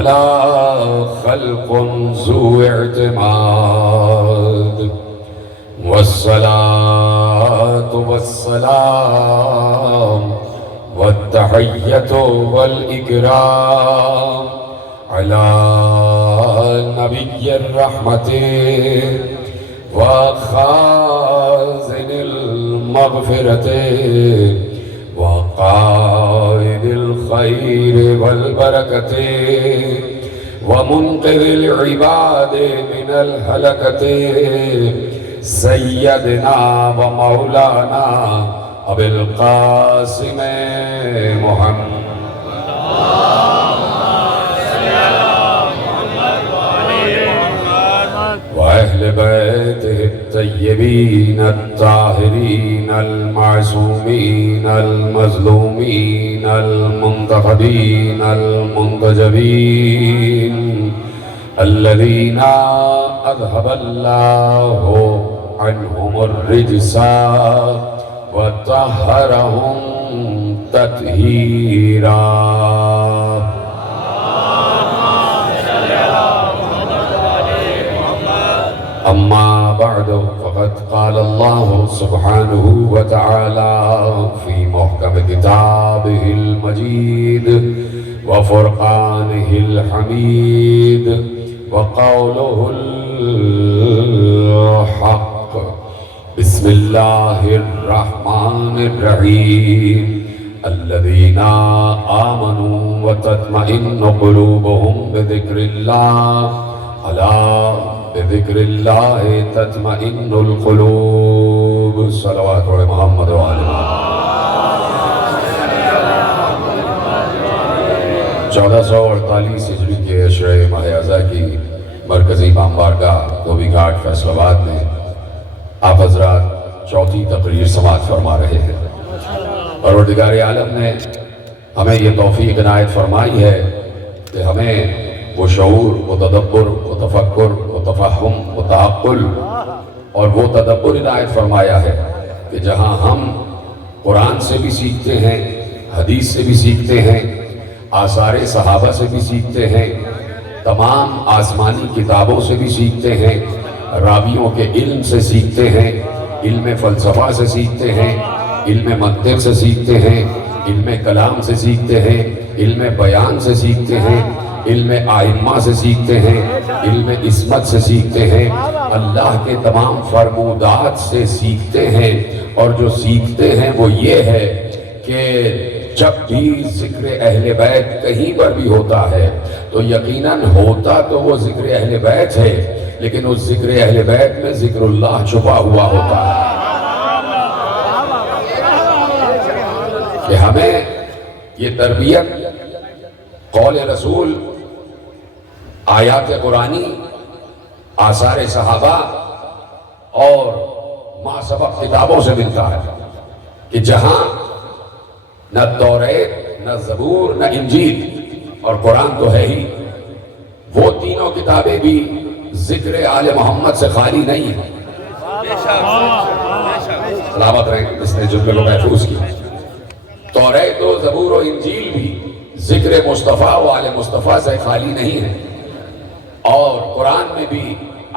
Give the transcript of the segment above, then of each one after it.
ولا خلق ذو اعتماد والصلاة والسلام والتحية والإكرام على نبي الرحمة وخازن المغفرة وقائد الخير والبركة ومنقذ العباد من الهلكة سيدنا ومولانا أبي القاسم محمد وأهل بيته الطيبين الطاهرين المعصومين المظلومين المنتخبين المنتجبين الذين أذهب الله عنهم الرجس وطهرهم تطهيرا. أما بعد فقد قال الله سبحانه وتعالى في محكم كتابه المجيد وفرقانه الحميد وقوله الحق بسم الله الرحمن الرحيم الذين آمنوا وتطمئن قلوبهم بذكر الله ألا بذكر الله تطمئن القلوب. صلوات علی محمد و آل محمد. 1448 ہجری کے عشرہ ماہ اذا کی مرکزی امام بارگاہ دھوبی گھاٹ فیصل آباد میں آپ حضرات چوتھی تقریر سماعت فرما رہے ہیں. پروردگار عالم نے ہمیں یہ توفیق عنایت فرمائی ہے کہ ہمیں وہ شعور، وہ تدبر، وہ تفکر، وہ تفہم، وہ تعقل اور وہ تدبر عنایت فرمایا ہے کہ جہاں ہم قرآن سے بھی سیکھتے ہیں، حدیث سے بھی سیکھتے ہیں، آثار صحابہ سے بھی سیکھتے ہیں، تمام آسمانی کتابوں سے بھی سیکھتے ہیں، راویوں کے علم سے سیکھتے ہیں، علم فلسفہ سے سیکھتے ہیں، علم منطق سے سیکھتے ہیں، علم کلام سے سیکھتے ہیں، علم بیان سے سیکھتے ہیں، علم آئمہ سے سیکھتے ہیں، علم عصمت سے سیکھتے ہیں، اللہ کے تمام فرمودات سے سیکھتے ہیں. اور جو سیکھتے ہیں وہ یہ ہے کہ جب بھی ذکر اہل بیت کہیں پر بھی ہوتا ہے تو یقیناً ہوتا تو وہ ذکر اہل بیت ہے، لیکن اس ذکر اہل بیت میں ذکر اللہ چھپا ہوا ہوتا ہے. کہ ہمیں یہ تربیت قول رسول، آیات قرآنی، آثار صحابہ اور ما سبق کتابوں سے ملتا ہے کہ جہاں نہ توریت، نہ زبور، نہ انجیل اور قرآن تو ہے ہی، وہ تینوں کتابیں بھی ذکر آل محمد سے خالی نہیں ہیں. سلامت رہیں اس نے جملے کو محفوظ کیا. توریت و زبور و انجیل بھی ذکر مصطفیٰ و آل مصطفیٰ سے خالی نہیں ہے. اور قرآن میں بھی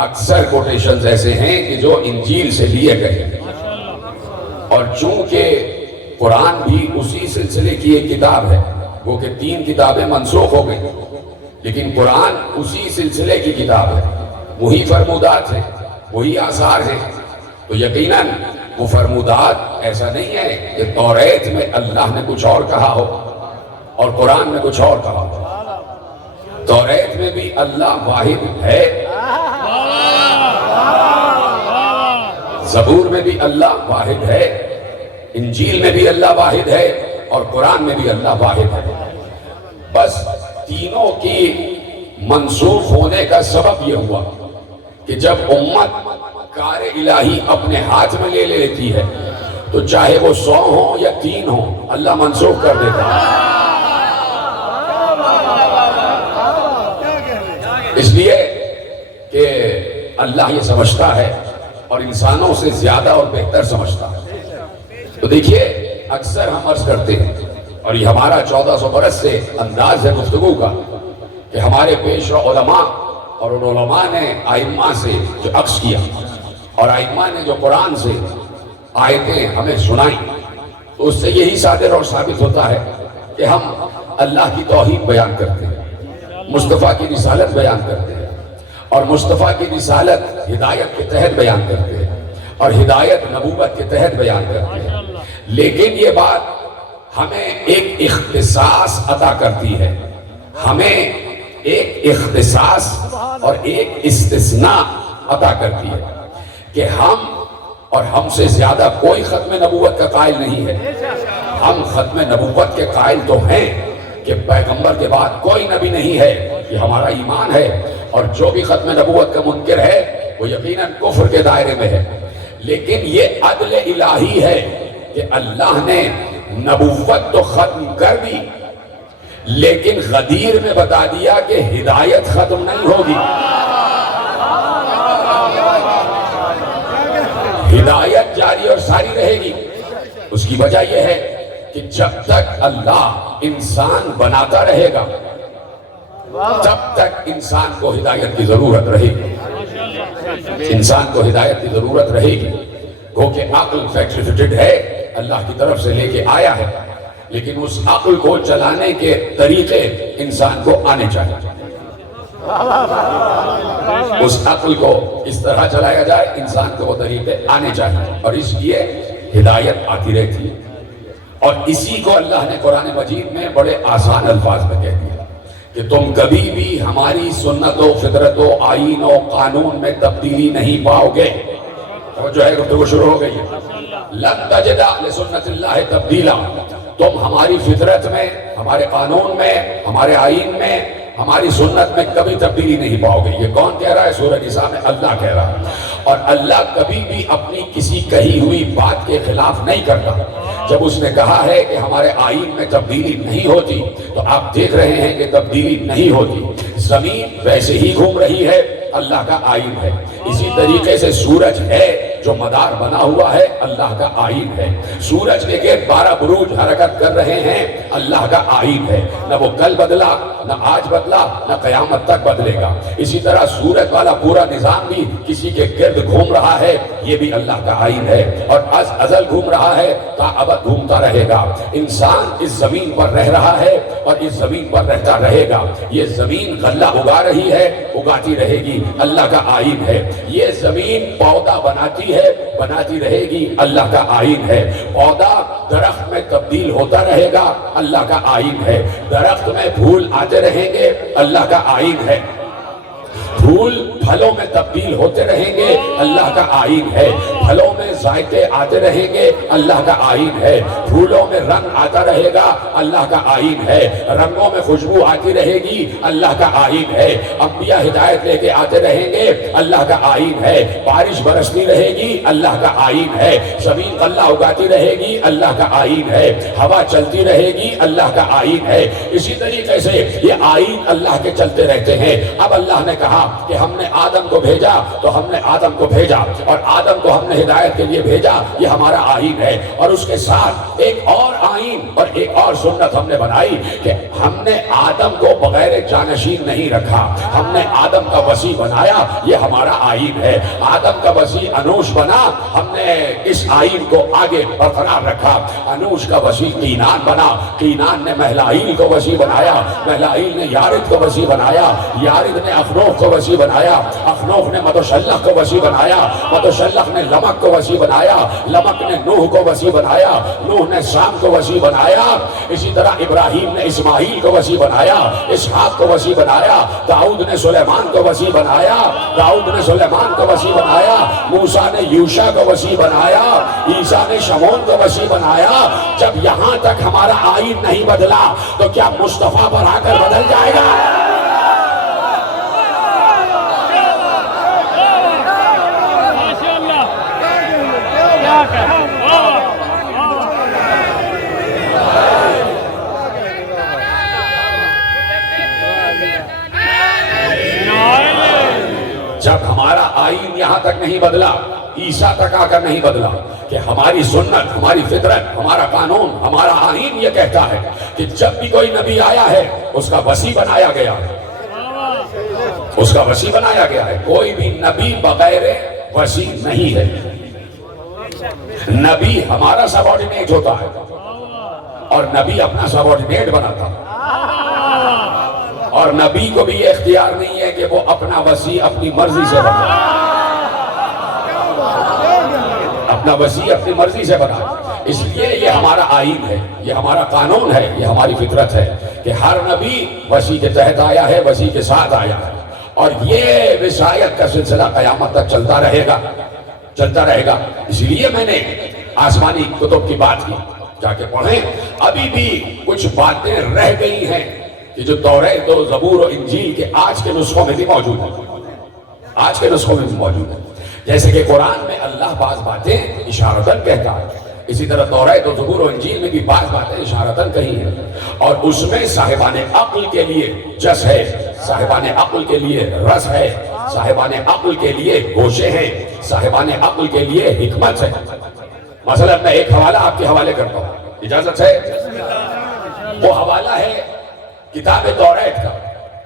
اکثر کوٹیشنز ایسے ہیں کہ جو انجیل سے لیے گئے ہیں. اور چونکہ قرآن بھی اسی سلسلے کی ایک کتاب ہے، وہ کہ 3 کتابیں منسوخ ہو گئی، لیکن قرآن اسی سلسلے کی کتاب ہے، وہی فرمودات ہیں، وہی آثار ہیں. تو یقیناً وہ فرمودات ایسا نہیں ہے کہ توریت میں اللہ نے کچھ اور کہا ہو اور قرآن میں کچھ اور کہا ہو. توریت میں بھی اللہ واحد ہے، زبور میں بھی اللہ واحد ہے، انجیل میں بھی اللہ واحد ہے اور قرآن میں بھی اللہ واحد ہے. بس تینوں کی منسوخ ہونے کا سبب یہ ہوا کہ جب امت کار الہی اپنے ہاتھ میں لے لیتی ہے تو چاہے وہ 100 ہوں یا 3 ہوں اللہ منسوخ کر دیتا ہے. اس لیے کہ اللہ یہ سمجھتا ہے اور انسانوں سے زیادہ اور بہتر سمجھتا ہے. تو دیکھیے اکثر ہم عرض کرتے ہیں اور یہ ہمارا 1400 برس سے انداز ہے گفتگو کا کہ ہمارے پیشوا علماء اور ان علماء نے ائمہ سے جو عکس کیا اور ائمہ نے جو قرآن سے آیتیں ہمیں سنائیں، تو اس سے یہی صادر اور ثابت ہوتا ہے کہ ہم اللہ کی توحید بیان کرتے ہیں، مصطفیٰ کی رسالت بیان کرتے ہیں، اور مصطفیٰ کی رسالت ہدایت کے تحت بیان کرتے ہیں اور ہدایت نبوت کے تحت بیان کرتے ہیں۔ لیکن یہ بات ہمیں ایک اختصاص عطا کرتی ہے، ہمیں ایک اختصاص اور ایک استثناء عطا کرتی ہے کہ ہم اور ہم سے زیادہ کوئی ختم نبوت کا قائل نہیں ہے۔ ہم ختم نبوت کے قائل تو ہیں کہ پیغمبر کے بعد کوئی نبی نہیں ہے، یہ ہمارا ایمان ہے، اور جو بھی ختم نبوت کا منکر ہے وہ یقیناً کفر کے دائرے میں ہے۔ لیکن یہ عدل الہی ہے کہ اللہ نے نبوت تو ختم کر دی، لیکن غدیر میں بتا دیا کہ ہدایت ختم نہیں ہوگی، ہدایت جاری اور ساری رہے گی۔ اس کی وجہ یہ ہے کہ جب تک اللہ انسان بناتا رہے گا جب تک انسان کو ہدایت کی ضرورت رہے گی، انسان کو ہدایت کی ضرورت رہے گی۔ گو کہ عقل فیکٹریفٹڈ ہے، اللہ کی طرف سے لے کے آیا ہے، لیکن اس عقل کو چلانے کے طریقے انسان کو آنے چاہیے۔ اس عقل کو اس طرح چلایا جائے، انسان کو وہ طریقے آنے چاہیے، اور اس لیے ہدایت آتی رہتی ہے۔ اور اسی کو اللہ نے قرآن مجید میں بڑے آسان الفاظ میں کہہ دیا کہ تم کبھی بھی ہماری سنت و فطرت و آئین و قانون میں تبدیلی نہیں پاؤ گے۔ جو ہے گفتگو شروع ہو گئی ہے، لن تجد لسنت اللہ تبدیلا، تم ہماری فطرت میں، ہمارے قانون میں، ہمارے آئین میں، ہماری سنت میں کبھی تبدیلی نہیں پاؤ گے۔ یہ کون کہہ رہا ہے؟ سورہ نساء میں اللہ کہہ رہا ہے۔ اور اللہ کبھی بھی اپنی کسی کہی ہوئی بات کے خلاف نہیں کرتا۔ جب اس نے کہا ہے کہ ہمارے آئین میں تبدیلی نہیں ہوتی، تو آپ دیکھ رہے ہیں کہ تبدیلی نہیں ہوتی، زمین ویسے ہی گھوم رہی ہے، اللہ کا آئین ہے۔ اسی طریقے سے سورج ہے جو مدار بنا ہوا ہے، اللہ کا آئین ہے۔ سورج کے گرد 12 بروج حرکت کر رہے ہیں، اللہ کا آئین ہے۔ نہ وہ کل بدلا، نہ آج بدلا، نہ قیامت تک بدلے گا۔ اسی طرح سورج والا پورا نظام بھی کسی کے گرد گھوم رہا ہے، یہ بھی اللہ کا آئین ہے، اور از ازل گھوم رہا ہے، تا ابد گھومتا رہے گا۔ انسان اس زمین پر رہ رہا ہے اور اس زمین پر رہتا رہے گا۔ یہ زمین غلہ اگا رہی ہے، اگاتی رہے گی، اللہ کا آئین ہے۔ یہ زمین پودا بناتی ہے، بناتی رہے گی، اللہ کا آئین ہے۔ پودا درخت میں تبدیل ہوتا رہے گا، اللہ کا آئین ہے۔ درخت میں پھول آتے رہیں گے، اللہ کا آئین ہے۔ پھول پھلوں میں تبدیل ہوتے رہیں گے، اللہ کا آئین ہے۔ پھلوں میں ذائقے آتے رہیں گے، اللہ کا آئین ہے۔ پھولوں میں رنگ آتا رہے گا، اللہ کا آئین ہے۔ رنگوں میں خوشبو آتی رہے گی، اللہ کا آئین ہے۔ انبیاء ہدایت لے کے آتے رہیں گے، اللہ کا آئین ہے۔ بارش برستی رہے گی، اللہ کا آئین ہے۔ زمین غلہ اگاتی رہے گی، اللہ کا آئین ہے۔ ہوا چلتی رہے گی، اللہ کا آئین ہے۔ اسی طریقے سے یہ آئین اللہ کے چلتے رہتے ہیں۔ اب اللہ نے کہا کہ ہم نے آدم کو بھیجا، تو ہم نے آدم کو بھیجا، اور آدم کو ہم نے ہدایت کے لیے بھیجا، یہ ہمارا آئین ہے۔ اور اس کے ساتھ ایک اور آئین اور ایک اور سنت ہم نے بنائی کہ ہم نے آدم کو بغیر جانشین نہیں رکھا، ہم نے آدم کا وصی بنایا، یہ ہمارا آئین ہے۔ آدم کا وصی انوش بنا، ہم نے اس آئین کو آگے برقرار رکھا۔ انوش کا وصی قینان بنا، قینان نے مہلائیل کو وصی بنایا، مہلائیل نے یارد کو وصی بنایا، یارد نے اخنوخ کو وصی بنایا، اخنوخ نے متشلق کو وصی بنایا، متشلق نے لمک کو وصی بنایا، لمک نے نوح کو وصی بنایا، نوح نے سام کو وصی بنایا۔ اسی طرح ابراہیم نے اسماعیل کو وصی بنایا، اسحاق کو وصی بنایا، داؤد نے سلیمان کو وصی بنایا، داؤد نے سلیمان کو وصی بنایا، موسیٰ نے یوشع کو وصی بنایا، عیسیٰ نے شمعون کو وصی بنایا۔ جب یہاں تک ہمارا آئین نہیں بدلا تو کیا مصطفیٰ پر آ کر بدل جائے گا؟ جب ہمارا آئین یہاں تک نہیں بدلا، عیسیٰ تک آ کر نہیں بدلا، کہ ہماری سنت، ہماری فطرت، ہمارا قانون، ہمارا آئین یہ کہتا ہے کہ جب بھی کوئی نبی آیا ہے اس کا وصی بنایا گیا، اس کا وسیع بنایا گیا ہے. کوئی بھی نبی بغیر وسیع نہیں ہے. نبی ہمارا سبارڈینیٹ ہوتا ہے اور نبی اپنا سبارڈینیٹ بناتا ہے. اور نبی کو بھی یہ اختیار نہیں ہے کہ وہ اپنا وسیع اپنی مرضی سے بنائے. اپنا وسیع اپنی مرضی سے بنائے. اس لیے یہ ہمارا آئین ہے، یہ ہمارا قانون ہے، یہ ہماری فطرت ہے کہ ہر نبی وسیع کے تحت آیا ہے، وسیع کے ساتھ آیا ہے. اور یہ وصایت کا سلسلہ قیامت تک چلتا رہے گا، چلتا رہے گا. اس لیے میں نے آسمانی کتب کی بات کی، جا کے پڑھیں. ابھی بھی کچھ باتیں رہ گئی ہیں کہ جو توریت و زبور و انجیل کے آج کے نسخوں میں بھی موجود ہیں، آج کے نسخوں میں بھی موجود ہیں. جیسے کہ قرآن میں اللہ بعض باتیں اشارتاً کہتا ہے، اسی طرح توریت و زبور و انجیل میں بھی بعض باتیں اشارتاً کہی ہیں. اور اس میں صاحبان عقل کے لیے جس ہے، صاحبان عقل کے لیے رس ہے، صاحبان عقل کے لیے گوشے ہیں، صاحبان عقل کے لیے حکمت ہے. مثلا میں ایک حوالہ آپ کے حوالے کرتا ہوں، اجازت ہے؟ وہ حوالہ ہے کتاب توریت کا،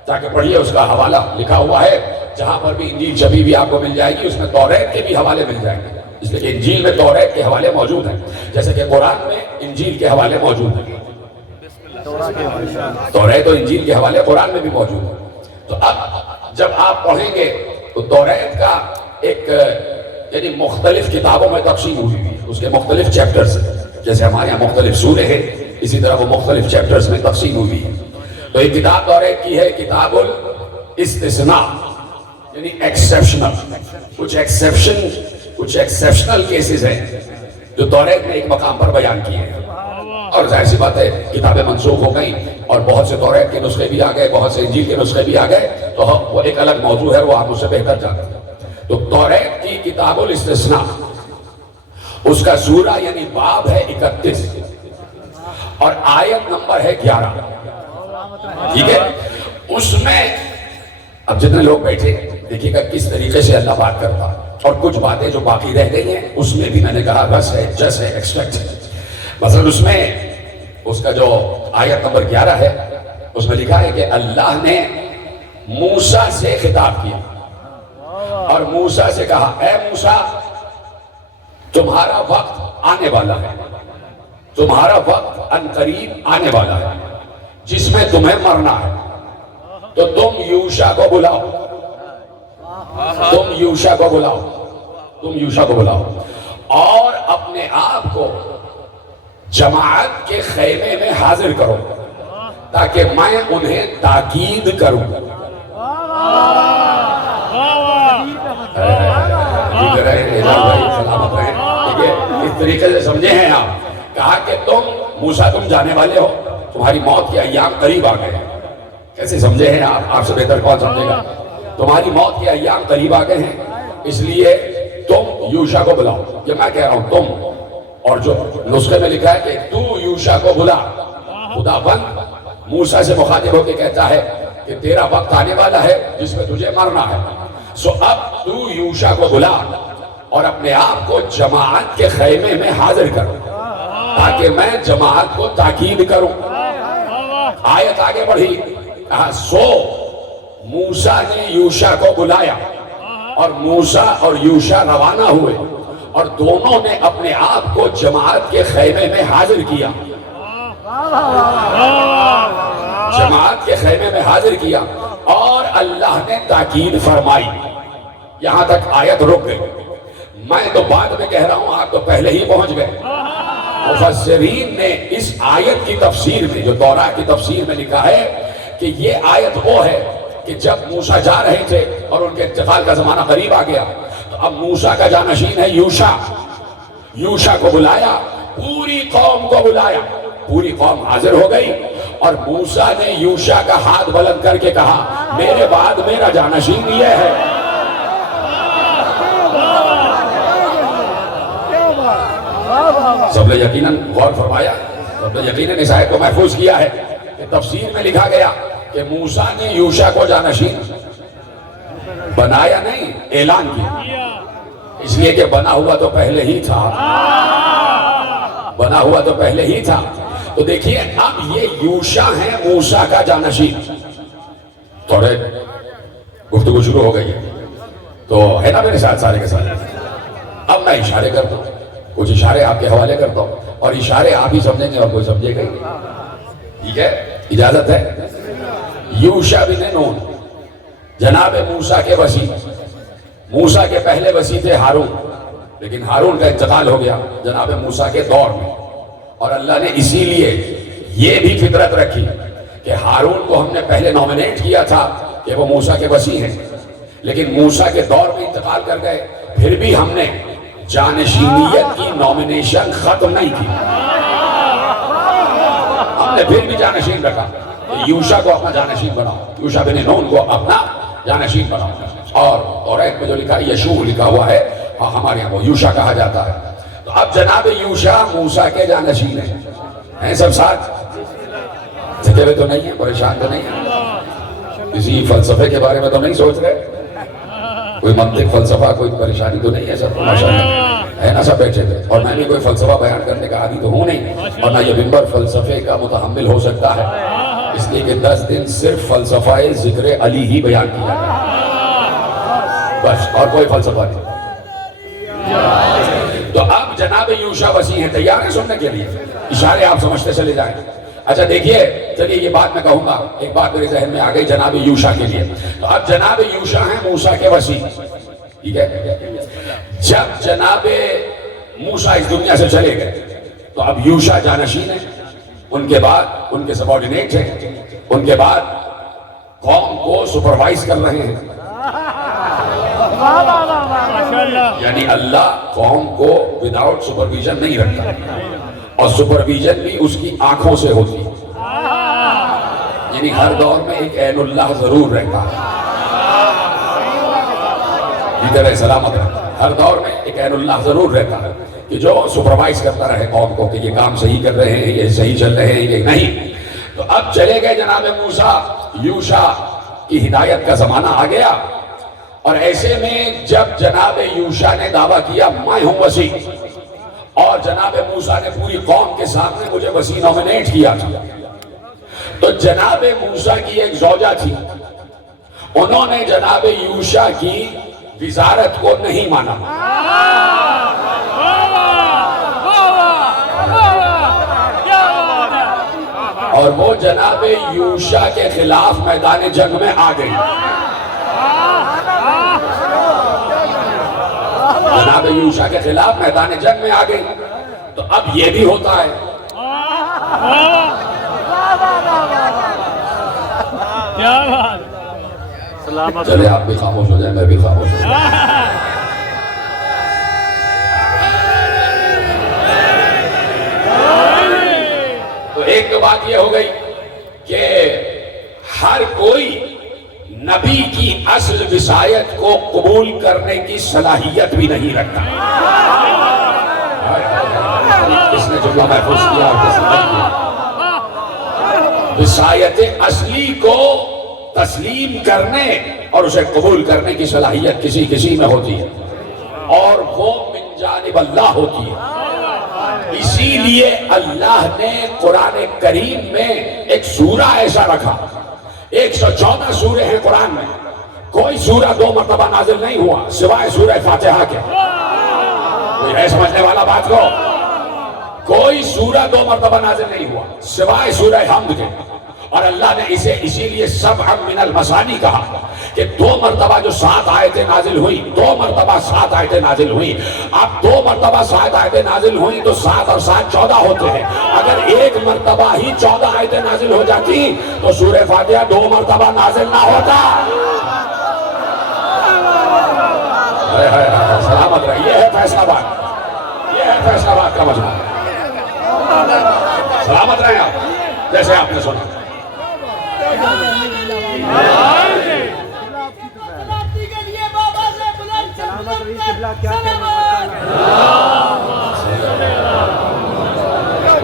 تاکہ پڑھیے. اس کا حوالہ لکھا ہوا ہے، جہاں پر بھی انجیل چھپی بھی آپ کو مل جائے گی، اس میں توریت کے بھی حوالے مل جائیں گے. اس لیے کہ انجیل میں توریت کے حوالے موجود ہیں، جیسے کہ قرآن میں انجیل کے حوالے موجود ہیں. توریت و انجیل کے حوالے قرآن میں بھی موجود ہیں. تو اب جب آپ پڑھیں گے تو توریت کا ایک یعنی مختلف کتابوں میں تقسیم ہوئی ہے، اس کے مختلف چیپٹرز ہیں. جیسے ہمارے یہاں مختلف سورے ہیں، اسی طرح وہ مختلف چیپٹرز میں تقسیم ہوئی ہے. تو ایک کتاب توریت کی ہے کتاب الاستثناء، یعنی ایکسیپشنل. کچھ ایکسیپشنل کیسز ہیں جو توریت نے ایک مقام پر بیان کیے ہیں. اور ظاہر سی بات ہے کتابیں منسوخ ہو گئیں اور بہت سے توریت کے نسخے بھی آ گئے، بہت سے انجیل کے نسخے بھی آ گئے. تو وہ ایک الگ موضوع ہے، وہ آپ اس سے بہتر جانتے ہیں. تو توریت کی کتاب الاستثناء، اس کا سورہ یعنی باب ہے 31 اور آیت نمبر ہے 11. ٹھیک ہے؟ اس میں اب جتنے لوگ بیٹھے دیکھیے گا کس طریقے سے اللہ بات کرتا. اور کچھ باتیں جو باقی رہ گئی ہیں اس میں بھی میں نے کہا رس ہے، جس ہے، ایکسٹریکٹ ہے. مثلا اس میں اس کا جو آیت نمبر 11 ہے، اس میں لکھا ہے کہ اللہ نے موسیٰ سے خطاب کیا اور موسیٰ سے کہا، اے موسیٰ تمہارا وقت آنے والا ہے، تمہارا وقت عنقریب آنے والا ہے جس میں تمہیں مرنا ہے. تو تم یوشع کو بلاؤ، تم یوشع کو بلاؤ، تم یوشع کو بلاؤ اور اپنے آپ کو جماعت کے خیمے میں حاضر کرو تاکہ میں انہیں تاکید کروں. سلامت رہیں. اس طریقے سے سمجھے ہیں آپ. کہا کہ موسیٰ تم جانے والے ہو، تمہاری موت کے ایام قریب آ گئے ہیں. کیسے سمجھے ہیں آپ سے بہتر کون سمجھے گا؟ تمہاری موت کے ایام قریب آ گئے ہیں، اس لیے تم یوشع کو بلاؤ. یہ میں کہہ رہا ہوں تم، اور جو نسخے میں لکھا ہے کہ تو یوشع کو بلا. خدا بند موسیٰ سے مخاطب ہو کے کہتا ہے کہ تیرا وقت آنے والا ہے جس میں تجھے مرنا ہے. سو اب تو یوشع کو بلا اور اپنے آپ کو جماعت کے خیمے میں حاضر کر تاکہ میں جماعت کو تاکید کروں. آیت آگے بڑھی، کہا سو موسیٰ نے یوشع کو بلایا اور موسیٰ اور یوشع روانہ ہوئے اور دونوں نے اپنے آپ کو جماعت کے خیمے میں حاضر کیا. جماعت کے خیمے میں حاضر کیا اور اللہ نے تاکید فرمائی. یہاں تک آیت رک گئی. میں تو بعد میں کہہ رہا ہوں، آپ تو پہلے ہی پہنچ گئے. مفسرین نے اس آیت کی تفسیر میں، جو توراہ کی تفسیر میں لکھا ہے کہ یہ آیت وہ ہے کہ جب موسیٰ جا رہے تھے اور ان کے انتقال کا زمانہ قریب آ گیا تو اب موسیٰ کا جانشین ہے یوشع. یوشع کو بلایا، پوری قوم کو بلایا، پوری قوم حاضر ہو گئی اور موسیٰ نے یوشع کا ہاتھ بلند کر کے کہا میرے بعد میرا جانشین یہ ہے. سب نے یقیناً غور فرمایا، سب نے یقیناً اس آیت کو محفوظ کیا ہے کہ تفسیر میں لکھا گیا کہ موسیٰ نے یوشع کو جانشین بنایا نہیں، اعلان کیا. اس لیے کہ بنا ہوا تو پہلے ہی تھا، بنا ہوا تو پہلے ہی تھا. تو دیکھیے اب یہ یوشع ہے موسیٰ کا جانشین. توریت گفتگو شروع ہو گئی ہے تو ہے نا میرے ساتھ سارے کے ساتھ. اب میں اشارے کرتا ہوں, کچھ اشارے آپ کے حوالے کرتا ہوں, اور اشارے آپ ہی سمجھیں گے اور کوئی سمجھے گا ہی نہیں. ٹھیک ہے, اجازت ہے؟ یوشع بن نون جناب موسیٰ کے وصی, موسیٰ کے پہلے وصی تھے ہارون, لیکن ہارون کا انتقال ہو گیا جناب موسیٰ کے دور میں. اور اللہ نے اسی لیے یہ بھی فطرت رکھی کہ ہارون کو ہم نے پہلے نومینیٹ کیا تھا کہ وہ موسیٰ کے وصی ہیں, لیکن موسیٰ کے دور میں انتقال کر گئے, پھر بھی ہم نے جانشینیت کی نومینیشن ختم نہیں کی, ہم نے پھر بھی جانشین رکھا. یوشع کو اپنا جانشین بناؤ, یوشع بن نون کو اپنا جانشین بناؤ. اور توریت میں جو لکھا ہے یشوع لکھا ہوا ہے, ہمارے یہاں وہ یوشع کہا جاتا ہے. تو اب جناب یوشع موسیٰ کے جانشین ہیں سب ساتھ, تھکے ہوئے تو نہیں ہیں, پریشان تو نہیں ہیں, کسی فلسفے کے بارے میں تو نہیں سوچ رہے, کوئی منطق فلسفہ کوئی پریشانی تو نہیں ہے سب کو ماشاءاللہ ہے نا, سب بیٹھے تھے. اور میں بھی کوئی فلسفہ بیان کرنے کا عادی تو ہوں نہیں, اور نہ یہ منبر فلسفے کا متحمل ہو سکتا ہے, اس لیے کہ 10 دن صرف فلسفہ ذکر علی ہی بیان کیا ہے بس, اور کوئی فلسفہ نہیں. تو اب جناب یوشع وصی ہیں, تیار ہیں سننے کے لیے؟ اشارے آپ سمجھتے چلے جائیں. اچھا دیکھیے, چلیے یہ بات میں کہوں گا, ایک بات میرے ذہن میں آ گئی جناب یوشع کے لیے. تو اب جناب یوشع ہیں موسیٰ کے وصی, ٹھیک ہے. جب جناب موسیٰ اس دنیا سے چلے گئے تو اب یوشع جانشین ہیں, ان کے بعد ان کے سبارڈینیٹ ہیں, ان کے بعد قوم کو سپروائز کر رہے ہیں. یعنی اللہ قوم کو وداؤٹ سپرویژن نہیں رکھتا, اور سپرویژن بھی اس کی آنکھوں سے ہوتی ہے. یعنی ہر دور میں ایک عین اللہ ضرور رہتا ہے, ادھر سلامت رہتا ہے, ہر دور میں ایک عین اللہ ضرور رہتا ہے کہ جو سپروائز کرتا رہے قوم کو کہ یہ کام صحیح کر رہے ہیں, یہ صحیح چل رہے ہیں, یہ نہیں. تو اب چلے گئے جناب موسیٰ, یوشع کی ہدایت کا زمانہ آ گیا, اور ایسے میں جب جناب یوشع نے دعویٰ کیا میں ہوں وصی, اور جناب موسیٰ نے پوری قوم کے سامنے مجھے وصی نومینیٹ کیا تھا, تو جناب موسیٰ کی ایک زوجہ تھی, انہوں نے جناب یوشع کی وزارت کو نہیں مانا, اور وہ جناب یوشع کے خلاف میدان جنگ میں آ گئی. جناب یوشع کے خلاف میدان جنگ میں آ گئی. تو اب یہ بھی ہوتا ہے, چلے آپ بھی خاموش ہو جائیں, میں بھی خاموش ہو جائیں. تو ایک تو بات یہ ہو گئی کہ ہر کوئی نبی کی اصل وصایت کو قبول کرنے کی صلاحیت بھی نہیں رکھتا. کس نے جملہ محفوظ کیا اور کس نے نہیں کیا؟ وصایت اصلی کو تسلیم کرنے اور اسے قبول کرنے کی صلاحیت کسی کسی میں ہوتی ہے, اور وہ من جانب اللہ ہوتی ہے. اسی لیے اللہ نے قرآن کریم میں ایک سورہ ایسا رکھا, 114 سورے ہیں قرآن میں, کوئی سورہ 2 مرتبہ نازل نہیں ہوا سوائے سورہ فاتحہ کے. کوئی ہے سمجھنے والا بات کو؟ کوئی سورہ 2 مرتبہ نازل نہیں ہوا سوائے سورہ حمد کے, اور اللہ نے اسے اسی لیے سبع من المثانی کہا کہ 2 مرتبہ جو 7 آیتیں نازل ہوئی, 2 مرتبہ 7 آیتیں نازل ہوئی. اب 2 مرتبہ 7 آیتیں نازل ہوئی تو 7 اور 7 14 ہوتے ہیں. اگر 1 مرتبہ ہی 14 آیتیں نازل ہو جاتی تو سورہ فاتحہ 2 مرتبہ نازل نہ ہوتا. سلامت رہے, یہ ہے فیصلہ آباد, یہ ہے فیصلہ آباد کا مجمع. سلامت رہے آپ, جیسے آپ نے سنا.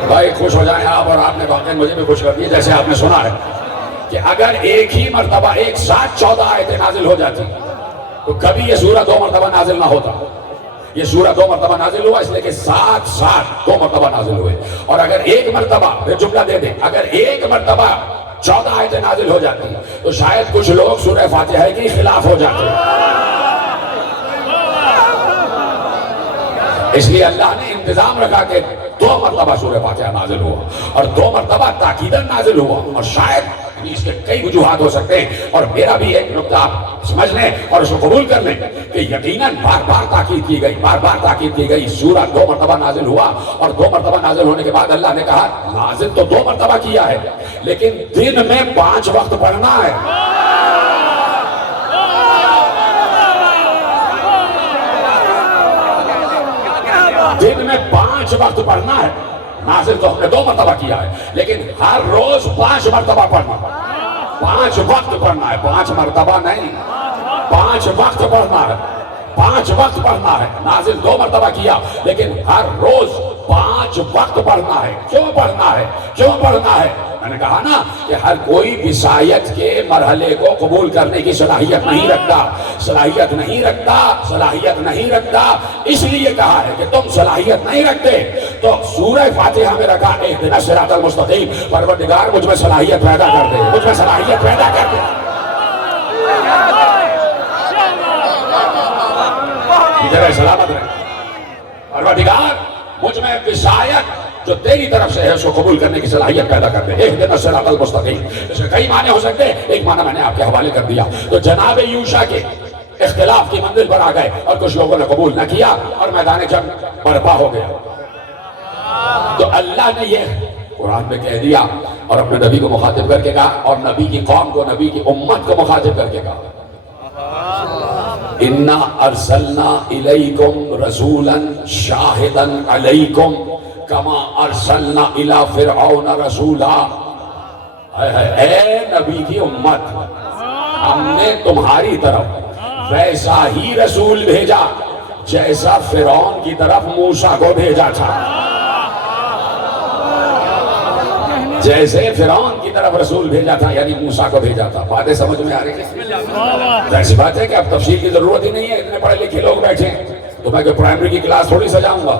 بھائی خوش ہو جائیں آپ, اور آپ نے واقعی مجھے بھی خوش کر دیا. جیسے آپ نے سنا ہے کہ اگر ایک ہی مرتبہ ایک ساتھ 14 آیتیں نازل ہو جاتی تو کبھی یہ سورہ 2 مرتبہ نازل نہ ہوتا. یہ سورہ 2 مرتبہ نازل ہوا اس لیے کہ 7 2 مرتبہ نازل ہوئے. اور اگر 1 مرتبہ, میں جملہ دے دیں, اگر 1 مرتبہ 14 آیتیں نازل ہو جاتی تو شاید کچھ لوگ سورہ فاتحہ کے خلاف ہو جاتے. اس لیے اللہ نے انتظام رکھا کہ 2 مرتبہ سورہ فاتحہ نازل ہوا اور 2 مرتبہ تاکیداً نازل ہوا. اور شاید اس کے کئی وجوہات ہو سکتے ہیں، اور میرا بھی ایک نقطہ آپ سمجھ لیں اور اس کو قبول کر لیں کہ یقیناً بار بار تاکید کی گئی، بار بار تاکید کی گئی. سورہ 2 مرتبہ نازل ہوا اور 2 مرتبہ نازل ہونے کے بعد اللہ نے کہا نازل تو 2 مرتبہ کیا ہے لیکن دن میں 5 وقت پڑھنا ہے. دن میں 5 وقت پڑھنا ہے. نازل تو ہم نے 2 مرتبہ کیا ہے لیکن ہر روز 5 مرتبہ پڑھنا ہے. 5 وقت پڑھنا ہے، 5 مرتبہ نہیں، 5 وقت پڑھنا ہے. 5 وقت پڑھنا ہے. نازل 2 مرتبہ کیا لیکن ہر روز 5 وقت پڑھنا ہے. کیوں پڑھنا ہے؟ کیوں پڑھنا ہے؟ میں نے کہا نا کہ ہر کوئی وصایت کے مرحلے کو قبول کرنے کی صلاحیت نہیں رکھتا، صلاحیت نہیں رکھتا، صلاحیت نہیں رکھتا. اس لیے کہا ہے کہ تم صلاحیت نہیں رکھتے تو سورہ فاتحہ میں رکھا اہدنا الصراط المستقیم، پروردگار مجھ میں صلاحیت پیدا کر دے، مجھ میں صلاحیت پیدا کر دے. سلامت رہے پروردگار، مجھ میں وصایت جو تیری طرف سے ہے اس کو قبول کرنے کی صلاحیت پیدا کر دے. اہدنا الصراط المستقیم. اس کے کئی معنی ہو سکتے ہیں، ایک معنی میں نے آپ کے حوالے کر دیا. تو جناب یوشع کے اختلاف کی منزل پر آ گئے اور کچھ لوگوں نے قبول نہ کیا اور میدان جنگ برپا ہو گیا. تو اللہ نے یہ قرآن میں کہہ دیا اور اپنے نبی کو مخاطب کر کے کہا اور نبی کی قوم کو، نبی کی امت کو مخاطب کر کے کہا اِنَّا أَرْسَلْنَا إِلَيْكُمْ رَسُولًا شَاهِدًا عَلَيْكُمْ کما ارسلنا الی فرعون رسولا. اے نبی کی امت، ہم نے تمہاری طرف ویسا ہی رسول بھیجا جیسا فرعون کی طرف موسیٰ کو بھیجا تھا. جیسے فرعون کی طرف رسول بھیجا تھا یعنی موسیٰ کو بھیجا تھا. باتیں سمجھ میں آ رہی ہیں؟ ایسی بات ہے کہ اب تفصیل کی ضرورت ہی نہیں ہے، اتنے پڑھے لکھے لوگ بیٹھے ہیں تو میں کہ پرائمری کی کلاس تھوڑی سجاؤں گا.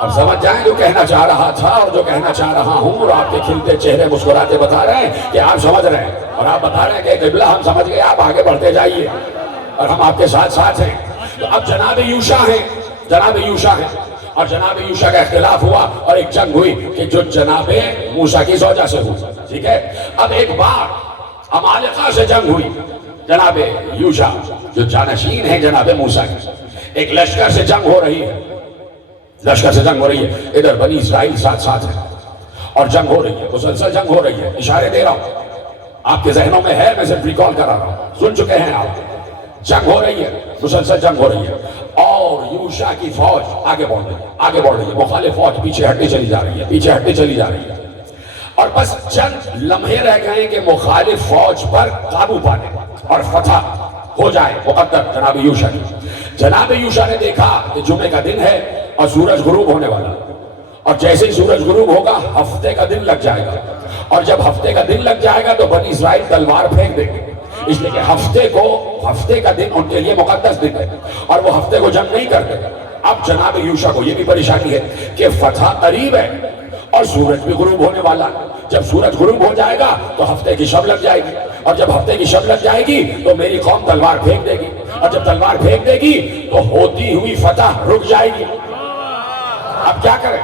اور سمجھ جائیں جو کہنا چاہ رہا تھا اور جو کہنا چاہ رہا ہوں، اور آپ کے کھلتے چہرے مسکراتے بتا رہے ہیں کہ آپ سمجھ رہے ہیں اور آپ بتا رہے ہیں کہ قبلہ ہم سمجھ گئے، آپ آگے بڑھتے جائیے اور ہم آپ کے ساتھ ساتھ ہیں. تو اب جناب یوشع ہیں، جناب یوشع ہیں اور جناب یوشع کا اختلاف ہوا اور ایک جنگ ہوئی کہ جو جناب موسیٰ کی زوجہ سے ہوئی. ٹھیک ہے، اب ایک بار عمالقہ سے جنگ ہوئی. جناب یوشع جو جانشین ہیں جناب موسیٰ کی، ایک لشکر سے جنگ ہو رہی ہے، لشکر سے جنگ ہو رہی ہے. ادھر بنی اسرائیل ساتھ ساتھ ہے اور جنگ ہو رہی ہے، مسلسل جنگ ہو رہی ہے. اشارے دے رہا ہوں، آپ کے ذہنوں میں ہے، میں صرف ریکال کر رہا ہوں، سن چکے ہیں آپ. جنگ ہو رہی ہے، مسلسل جنگ ہو رہی ہے اور یوشع کی فوج آگے بڑھ رہی ہے، آگے بڑھ رہی ہے. مخالف فوج پیچھے ہٹتی چلی جا رہی ہے، پیچھے ہٹتی چلی جا رہی ہے. اور بس چند لمحے رہ گئے کہ مخالف فوج پر قابو پانے اور فتح ہو جائے مقدر جناب یوشع کی. جناب یوشع نے دیکھا کہ جمعے کا دن ہے اور سورج غروب ہونے والا، اور جیسے ہی سورج غروب ہوگا ہفتے کا دن لگ جائے گا، اور جب ہفتے کا دن لگ جائے گا تو بنی اسرائیل تلوار پھینک دیں گے. اس لیے کہ ہفتے کا دن ان کے لیے مقدس دن ہے اور وہ ہفتے کو جنگ نہیں کرتے. اب جناب یوشع کو یہ بھی پریشانی ہے کہ فتح قریب ہے اور سورج بھی غروب ہونے والا. جب سورج غروب ہو جائے گا تو ہفتے کی شب لگ جائے گی، اور جب ہفتے کی شب لگ جائے گی تو میری قوم تلوار پھینک دے گی، اور جب تلوار پھینک دے گی تو ہوتی ہوئی فتح رک جائے گی. اب کیا کریں؟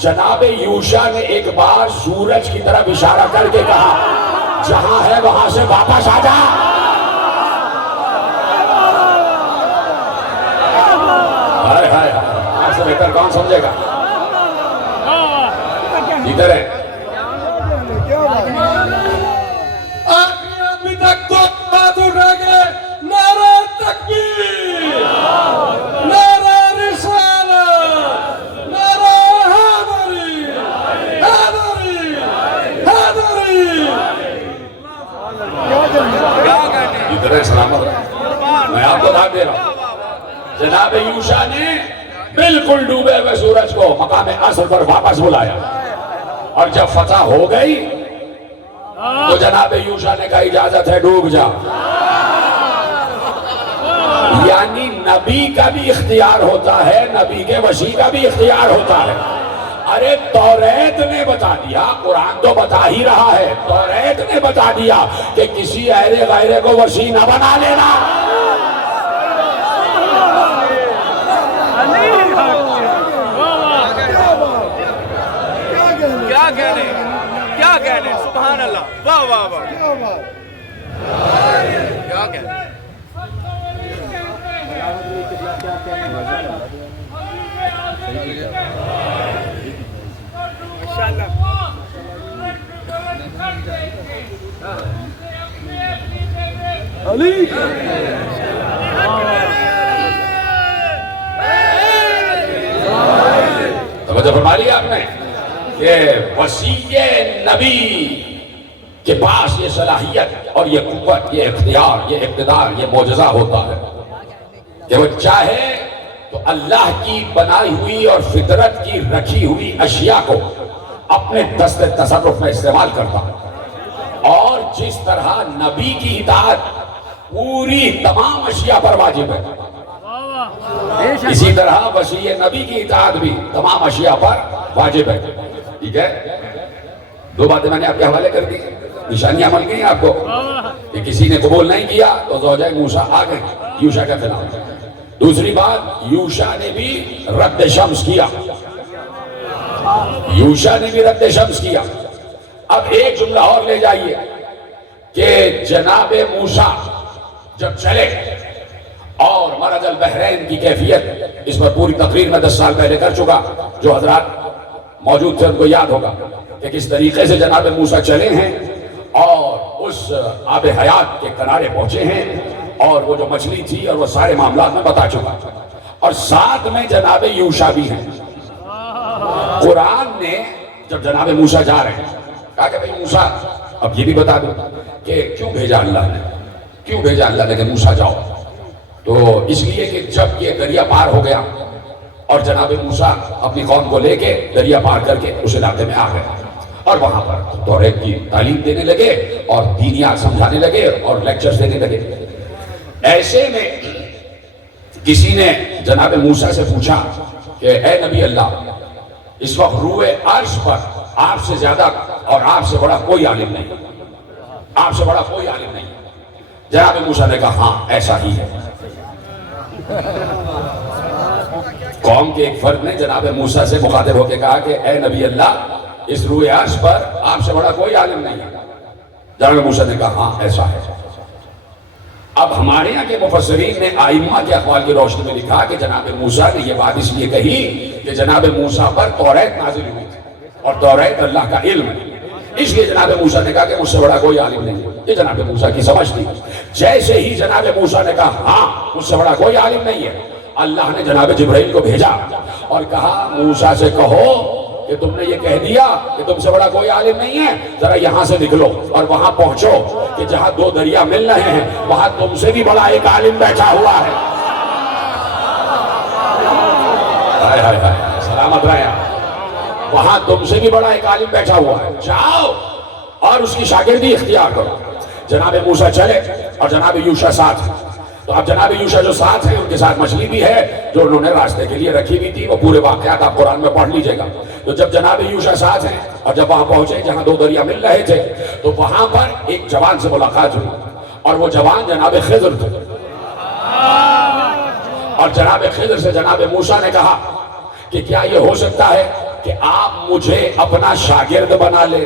جناب یوشع نے ایک بار سورج کی طرف اشارہ کر کے کہا جہاں ہے وہاں سے واپس آ جا. ہائے ہائے، آپ سے بہتر کون سمجھے گا؟ ادھر ہے. ابھی تک تو بات اٹھا کے نعرہ تکبیر، نعرہ رسالت، نعرہ حیدری، حیدری، حیدری. ادھر ہے، سلامت رہے. میں آپ کو بات دے رہا ہوں، جناب یوشع نے بالکل ڈوبے ہوئے سورج کو مقام عصر پر واپس بلایا، اور جب فتح ہو گئی تو جناب یوشع نے کہا اجازت ہے ڈوب جا. یعنی نبی کا بھی اختیار ہوتا ہے، نبی کے وسیع کا بھی اختیار ہوتا ہے. ارے توریت نے بتا دیا، قرآن تو بتا ہی رہا ہے، توریت نے بتا دیا کہ کسی ایرے غیرے کو وسیع نہ بنا لینا۔ کیا کہنے سبحان اللہ، واہ واہ واہ، کیا کہنے۔ علی توجہ فرما لیا آپ نے کہ وسیع نبی کے پاس یہ صلاحیت اور یہ قوت، یہ اختیار، یہ اقتدار، یہ معجزہ ہوتا ہے کہ وہ چاہے تو اللہ کی بنائی ہوئی اور فطرت کی رکھی ہوئی اشیاء کو اپنے دست تصرف میں استعمال کرتا ہے، اور جس طرح نبی کی اطاعت پوری تمام اشیاء پر واجب ہے، اسی طرح وسیع نبی کی اطاعت بھی تمام اشیاء پر واجب ہے۔ ٹھیک ہے، دو باتیں میں نے آپ کے حوالے کر دی، نشانیاں مل گئی آپ کو کہ کسی نے قبول نہیں کیا تو زوجہ موسیٰ آ گئے یوشع کے خلاف۔ دوسری بات، یوشع نے بھی رد شمس کیا، یوشع نے بھی رد شمس کیا۔ اب ایک جملہ اور لے جائیے کہ جناب موسیٰ جب چلے اور مرج البحرین کی کیفیت، اس پر پوری تقریر میں 10 سال پہلے کر چکا، جو حضرات موجود تھے ان کو یاد ہوگا کہ کس طریقے سے جناب موسیٰ چلے ہیں اور اس آب حیات کے کنارے پہنچے ہیں، اور وہ جو مچھلی تھی اور وہ سارے معاملات میں بتا چکا، اور ساتھ میں جناب یوشع بھی ہیں۔ قرآن نے جب جناب موسیٰ جا رہے ہیں کہا کہ بھئی موسیٰ اب یہ بھی بتا دو کہ کیوں بھیجا اللہ نے، کیوں بھیجا اللہ نے کہ موسیٰ جاؤ؟ تو اس لیے کہ جب یہ دریا پار ہو گیا اور جناب موسیٰ اپنی قوم کو لے کے دریا پار کر کے اس علاقے میں آ گئے اور وہاں پر توریت کی تعلیم دینے لگے اور دینیات سمجھانے لگے اور لیکچرز دینے لگے۔ ایسے میں کسی نے جناب موسیٰ سے پوچھا کہ اے نبی اللہ، اس وقت روئے عرش پر آپ سے زیادہ اور آپ سے بڑا کوئی عالم نہیں، آپ سے بڑا کوئی عالم نہیں۔ جناب موسیٰ نے کہا ہاں ایسا ہی ہے۔ قوم کے ایک فرد نے جناب موسیٰ سے مخاطب ہو کے کہا کہ اے نبی اللہ، اس روئے عرش پر آپ سے بڑا کوئی عالم نہیں ہے۔ جناب موسیٰ نے کہا ہاں ایسا ہے۔ اب ہمارے یہاں کے مفسرین نے ائمہ کے اقوال کی روشنی میں لکھا کہ جناب موسیٰ نے یہ بات اس لیے کہی کہ جناب موسیٰ پر توریت نازل ہوئی تھی اور توریت اللہ کا علم ہے، اس لیے جناب موسیٰ نے کہا کہ مجھ سے بڑا کوئی عالم نہیں ہے۔ یہ جناب موسیٰ کی سمجھ تھی۔ جیسے ہی جناب موسیٰ نے کہا ہاں مجھ سے بڑا کوئی عالم نہیں ہے، اللہ نے جناب جبرائیل کو بھیجا اور کہا موسیٰ سے کہو کہ تم نے یہ کہہ دیا کہ تم سے بڑا کوئی عالم نہیں ہے، ذرا یہاں سے نکلو اور وہاں پہنچو کہ جہاں دو دریا مل رہے ہیں وہاں تم سے بھی بڑا ایک عالم بیٹھا ہوا ہے۔ ہائے ہائے ہائے، سلامت رہے، وہاں تم سے بھی بڑا ایک عالم بیٹھا ہوا ہے، جاؤ اور اس کی شاگردی اختیار کرو۔ جناب موسیٰ چلے اور جناب یوشع ساتھ ہیں۔ تو اب جناب یوشع جو ساتھ ہیں ان کے ساتھ مچھلی بھی ہے جو انہوں نے راستے کے لیے رکھی بھی تھی، وہ پورے واقعات آپ قرآن میں پڑھ لیجئے گا۔ تو جب جناب یوشع ساتھ ہیں اور جب وہاں پہنچے جہاں دو دریا مل رہے تھے تو وہاں پر ایک جوان سے ملاقات ہوئی، اور وہ جوان جناب خضر تھے، اور جناب خضر سے جناب موسیٰ نے کہا کہ کیا یہ ہو سکتا ہے کہ آپ مجھے اپنا شاگرد بنا لیں؟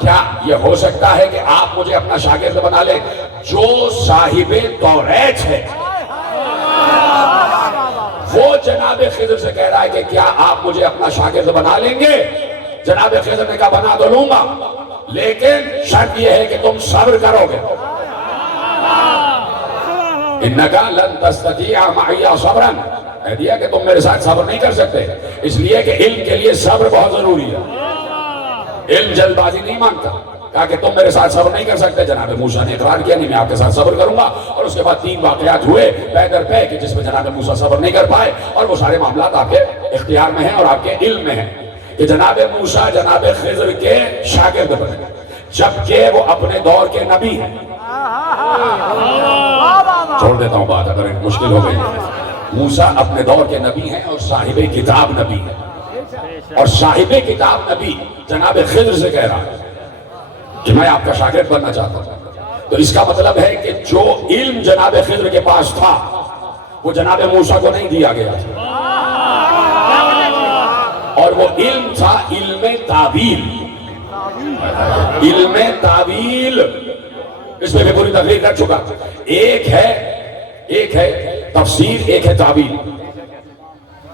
کیا یہ ہو سکتا ہے کہ آپ مجھے اپنا شاگرد بنا لیں جو صاحب توریت ہے؟ وہ جناب خضر سے کہہ رہا ہے کہ کیا آپ مجھے اپنا شاگرد بنا لیں گے؟ جناب خضر نے کہا بنا تو لوں گا، لیکن شرط یہ ہے کہ تم صبر کرو گے۔ اِنَّكَ لَن تَسْتَطِيعَ مَعِيَ صَبْرًا، کہہ دیا کہ تم میرے ساتھ صبر نہیں کر سکتے، اس لیے کہ علم کے لیے صبر بہت ضروری ہے، علم جلد بازی نہیں مانگتا۔ کہا کہ تم میرے ساتھ صبر نہیں کر سکتے۔ جناب موسیٰ نے اقرار کیا نہیں میں آپ کے ساتھ صبر کروں گا، اور اس کے بعد 3 واقعات ہوئے پے در پے کہ جس میں جناب موسیٰ صبر نہیں کر پائے، اور وہ سارے معاملات آپ کے اختیار میں ہیں اور آپ کے علم میں ہیں کہ جناب موسیٰ جناب خضر کے شاگرد بنے، جبکہ وہ اپنے دور کے نبی ہیں۔ چھوڑ دیتا ہوں بات اگر مشکل ہو گئی ہے۔ موسیٰ اپنے دور کے نبی ہیں اور صاحب کتاب نبی ہیں، اور صاحب کتاب نبی جناب خضر سے کہہ رہا ہے کہ میں آپ کا شاگرد بننا چاہتا ہوں. تو اس کا مطلب ہے کہ جو علم جناب خضر کے پاس تھا وہ جناب موسیٰ کو نہیں دیا گیا تھا، اور وہ علم تھا علم تعبیل. علم تعبیل اس میں بھی پوری تقریر کر چکا. ایک ہے تفسیر، ایک ہے تعبیل.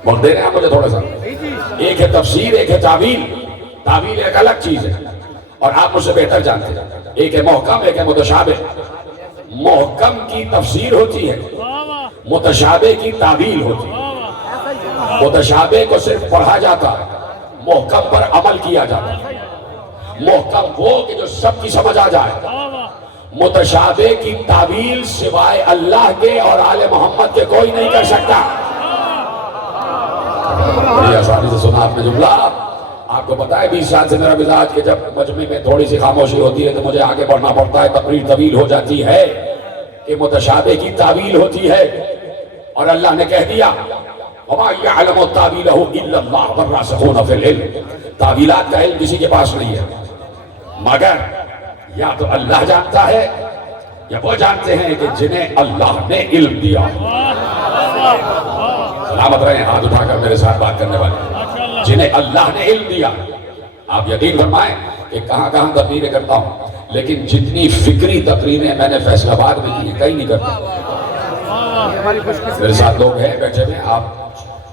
وقت دے رہے ہیں آپ مجھے تھوڑا سا. ایک ہے تفسیر، ایک ہے تعبیل. تعبیل ایک الگ چیز ہے اور آپ مجھ سے بہتر جانتے ہیں. ایک ہے محکم، ایک ہے متشابہ. محکم کی تفسیر ہوتی ہے، متشابہ کی تعبیل ہوتی ہے. متشابہ کو صرف پڑھا جاتا ہے، محکم پر عمل کیا جاتا ہے. محکم وہ کہ جو سب کی سمجھ آ جائے. متشابہ کی تعبیل سوائے اللہ کے اور آل محمد کے کوئی نہیں کر سکتا. بڑی آسانی سے سنا آپ نے جملہ. آپ کو پتا ہے 20 سال سے میرا مزاج کہ جب مجمع میں تھوڑی سی خاموشی ہوتی ہے تو مجھے آگے بڑھنا پڑتا ہے. تقریر طویل ہو جاتی ہے کہ متشابہ کی تعبیل ہوتی ہے اور اللہ نے کہہ دیا وَمَا يَعْلَمُ تَعْوِيلَهُ إِلَّا اللَّهُ وَالرَّاسِخُونَ فِي الْعِلْمِ. تعبیلات کا علم کسی کے پاس نہیں ہے مگر یا تو اللہ جانتا ہے یا وہ جانتے ہیں کہ جنہیں اللہ نے علم دیا. سلامت رہے ہیں ہاتھ اٹھا کر میرے ساتھ بات کرنے والے. جنہیں اللہ نے علم دیا. آپ یقین فرمائیں کہ کہاں کہاں تقریریں کرتا ہوں لیکن جتنی فکری تقریریں میں نے فیصل آباد میں کی کہیں نہیں کرتا. میرے ساتھ لوگ ہیں بیٹھے ہوئے، آپ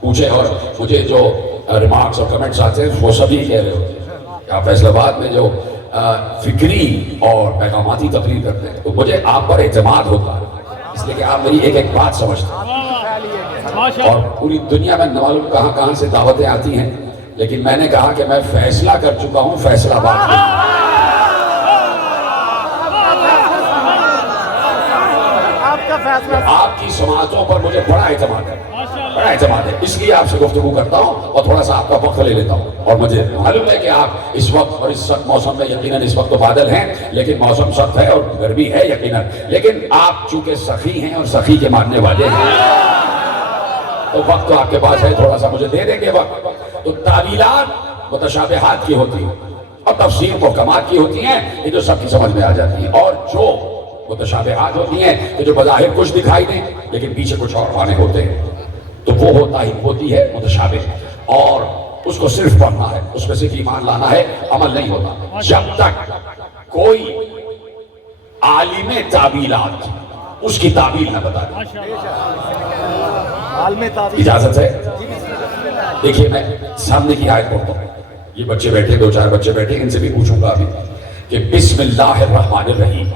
پوچھیں اور مجھے جو ریمارکس اور کمنٹس آتے ہیں وہ سبھی کہہ رہے ہوتے ہیں کہ آپ فیصل آباد میں جو فکری اور پیغاماتی تقریر کرتے ہیں تو مجھے آپ پر اعتماد ہوتا ہے اس لیے کہ آپ میری ایک ایک بات سمجھتے ہیں. اور پوری دنیا میں معلوم کہاں کہاں سے دعوتیں آتی ہیں لیکن میں نے کہا کہ میں فیصلہ کر چکا ہوں فیصل آباد میں. آپ کی سماعتوں پر مجھے بڑا اعتماد ہے، اس لیے آپ سے گفتگو کرتا ہوں اور تھوڑا سا آپ کا وقت لے لیتا ہوں. اور مجھے معلوم ہے کہ آپ اس وقت اور اس سخت موسم میں یقیناً اس وقت تو بادل ہیں لیکن موسم سخت ہے اور گرمی ہے یقیناً، لیکن آپ چونکہ سخی ہیں اور سخی کے ماننے والے ہیں تو وقت تو آپ کے پاس ہے، تھوڑا سا مجھے دے دیں گے وقت. تو تعبیلات متشابہات کی ہوتی ہیں اور تفسیر محکمات کی ہوتی ہیں یہ جو سب کی سمجھ میں آ جاتی ہیں، اور جو متشابہات ہوتی ہیں کہ جو بظاہر کچھ دکھائی دیں لیکن پیچھے کچھ اور معنی ہوتے ہیں تو وہ ہوتی ہے متشابہ. اور اس کو صرف پڑھنا ہے، اس میں صرف ایمان لانا ہے، عمل نہیں ہوتا جب تک کوئی عالم تعبیلات اس کی تعبیل نہ بتا دے. اجازت ہے؟ دیکھیے میں سامنے کی آیت پڑھتا ہوں. یہ بچے بیٹھے، 2-4 بچے بیٹھے، ان سے بھی پوچھوں گا ابھی کہ بسم اللہ الرحمن الرحیم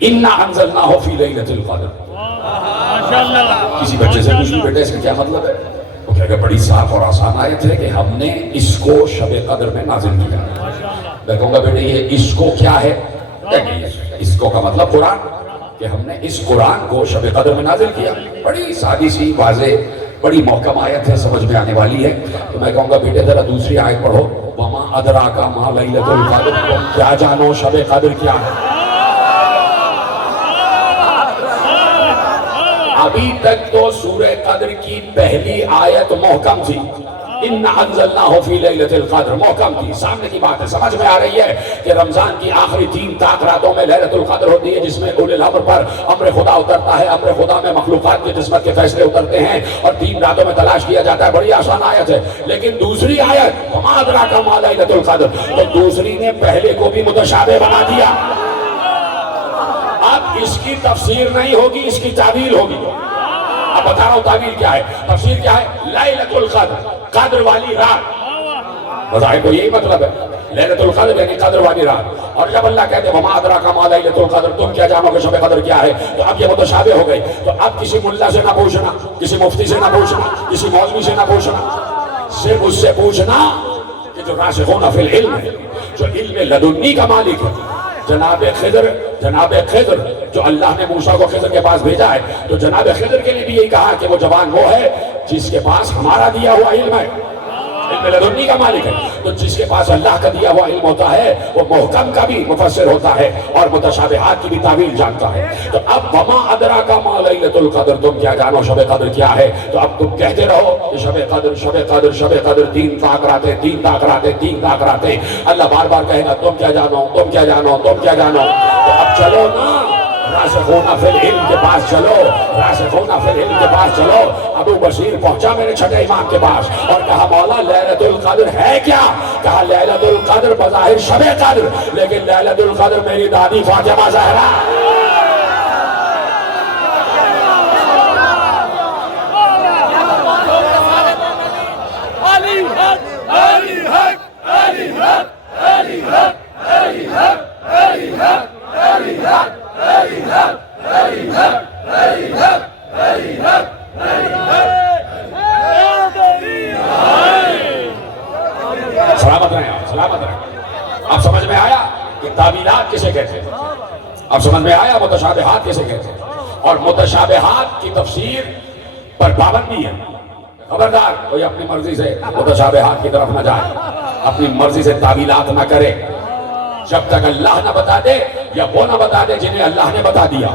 اِنَّا أَنزَلْنَاهُ فِي لَيْلَةِ الْقَدْرِ. کسی بچے سے پوچھیں بیٹا اس کا کیا مطلب ہے؟ وہ کہے گا بڑی صاف اور آسان آیت ہے کہ ہم نے اس کو شب قدر میں نازل کیا. میں کہوں گا بیٹے یہ اس کو کیا ہے؟ اس کو کا مطلب قرآن، کہ ہم نے اس قرآن کو شب قدر میں نازل کیا. بڑی سادی سی واضح بڑی محکم آیت ہے، سمجھ میں آنے والی ہے. تو میں کہوں گا بیٹے ذرا دوسری آیت پڑھو وَمَا أَدْرَاكَ مَا لَيْلَةُ الْقَدْرِ. کیا جانو شب قدر کیا ہے؟ ابھی تک تو سورہ قدر کی پہلی آیت محکم تھی، اِنَّا أَنزَلْنَاهُ فِي لَيْلَةِ الْقَدْرِ محکم تھی، سامنے کی بات ہے، سمجھ میں آ رہی ہے کہ رمضان کی آخری 3 طاق راتوں میں لیلۃ القدر ہوتی ہے جس میں اولی الامر پر امر خدا اترتا ہے، امر خدا میں مخلوقات کی قسمت کے فیصلے اترتے ہیں اور 3 راتوں میں تلاش کیا جاتا ہے. بڑی آسان آیت ہے. لیکن دوسری آیت وَمَا أَدْرَاكَ مَا لَيْلَةُ الْقَدْرِ تو دوسری نے پہلے کو بھی متشابہ بنا دیا. اب اس کی تفسیر نہیں ہوگی، اس کی تعبیل ہوگی. اب بتا رہا ہوں تعبیر کیا ہے، تفسیر کیا ہے. لیلۃ القدر قدر والی رات، بظاہر کو یہی مطلب ہے لیلۃ القدر یعنی قدر والی رات. اور جب اللہ کہتے ہیں وَمَا أَدْرَاكَ مَا لَيْلَةُ الْقَدْرِ تم کیا جانو کہ شب قدر کیا ہے، تو اب یہ متشابہ ہو گئی. تو اب کسی ملا سے نہ پوچھنا، کسی مفتی سے نہ پوچھنا، کسی مولوی سے نہ پوچھنا، صرف اس سے پوچھنا کہ جو راسخون فی العلم ہے، جو علم لدنی کا مالک ہے. جناب خضر جو اللہ نے موسیٰ کو خضر کے پاس بھیجا ہے تو جناب خضر کے لیے بھی یہی کہا کہ وہ جوان وہ ہے جس کے پاس ہمارا دیا ہوا علم ہے، علم لدنی کا مالک ہے. تو جس کے پاس اللہ کا دیا ہوا علم ہوتا ہے وہ محکم کا بھی مفسر ہوتا ہے اور متشابہات کی بھی تعویل جانتا ہے. تو اب وما ادراک ما لیلۃ القدر، تم کیا جانو شب قدر کیا ہے. تو اب تم کہتے رہو کہ شب قدر شب قدر شب قدر، تین تاکراتیں تین تاکراتیں تین تاکراتیں. اللہ بار بار کہے گا تم کیا جانو تم کیا جانو تم کیا جانو. تو اب چلو نا راسخون فی العلم کے پاس چلو، راسخون فی العلم کے پاس چلو. ابو بشیر پہنچا میرے چھٹے امام کے پاس اور کہا مولا لیلۃ القدر ہے کیا؟ کہا لیلۃ القدر بظاہر شب قدر، لیکن لیلۃ القدر میری دادی فاطمہ زہرا. علی حق علی حق علی حق علی حق علی حق علی حق علی حق علی حق علی حق علی حق علی حق سلامت رہے آپ، سلامت رہے. اب سمجھ میں آیا کہ تعویلات کسے کہتے ہیں؟ اب سمجھ میں آیا متشابہات کسے کہتے ہیں؟ اور متشابہات کی تفسیر پر پابندی ہے. خبردار کوئی اپنی مرضی سے متشابہات کی طرف نہ جائے، اپنی مرضی سے تعویلات نہ کرے جب تک اللہ نہ بتا دے یا وہ نہ بتا دے جنہیں اللہ نے بتا دیا.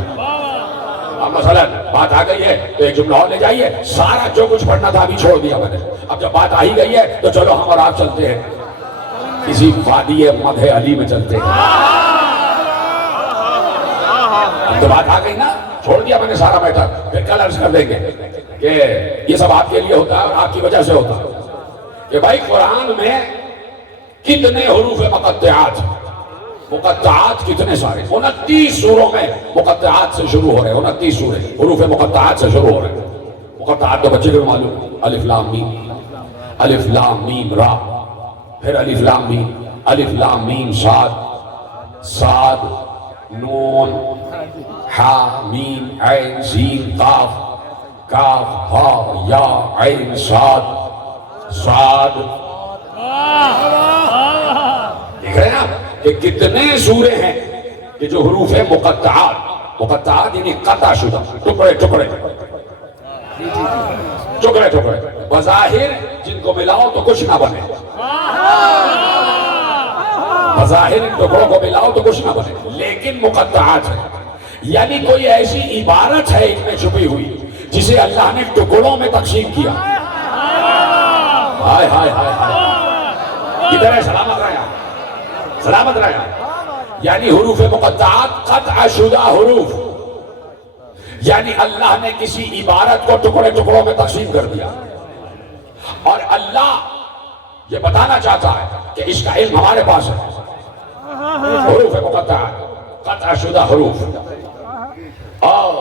اب مثلا بات آ گئی ہے تو ایک جملہ اور لے جائیے، سارا جو کچھ پڑھنا تھا ابھی چھوڑ دیا میں نے. اب جب بات آ ہی گئی ہے تو چلو ہم اور آپ چلتے ہیں کسی وادی مدح علی میں چلتے ہیں. اب تو بات آ گئی نا، چھوڑ دیا میں نے سارا میٹر. پھر کل عرض کر دیں گے کہ یہ سب آپ کے لیے ہوتا ہے اور آپ کی وجہ سے ہوتا ہے کہ بھائی قرآن میں کتنے حروف مقطعات ہیں. مقطعات کتنے سارے؟ 29 سوروں میں مقطعات سے شروع ہو رہے ہیں. 29 سورے حروف مقطعات سے شروع ہو رہے ہیں. مقطعات تو بچے کو معلوم، الف لام میم، الف لام میم را، پھر الف لام میم، الف لام میم صاد، صاد نون ہا میم عین سین قاف، کاف ہا یا عین صاد صاد. دیکھ رہے ہیں آپ کہ کتنے سورے ہیں کہ جو حروف مقطعات، مقطعات یعنی قطع شدہ، ٹکڑے ٹکڑے ٹکڑے ٹکڑے، بظاہر جن کو ملاؤ تو کچھ نہ بنے، بظاہر ان ٹکڑوں کو ملاؤ تو کچھ نہ بنے، لیکن مقطعات ہے. یعنی کوئی ایسی عبارت ہے ان میں چھپی ہوئی جسے اللہ نے ٹکڑوں میں تقسیم کیا. ہائے ہائے ہائے ہائے، ادھر ہے. سلامت رہا، سلامت رہا. یعنی حروف مقطعات قطع شدہ حروف، یعنی اللہ نے کسی عبارت کو ٹکڑے ٹکڑوں میں تقسیم کر دیا اور اللہ یہ بتانا چاہتا ہے کہ اس کا علم ہمارے پاس ہے. حروف مقطعات قطع شدہ حروف. اور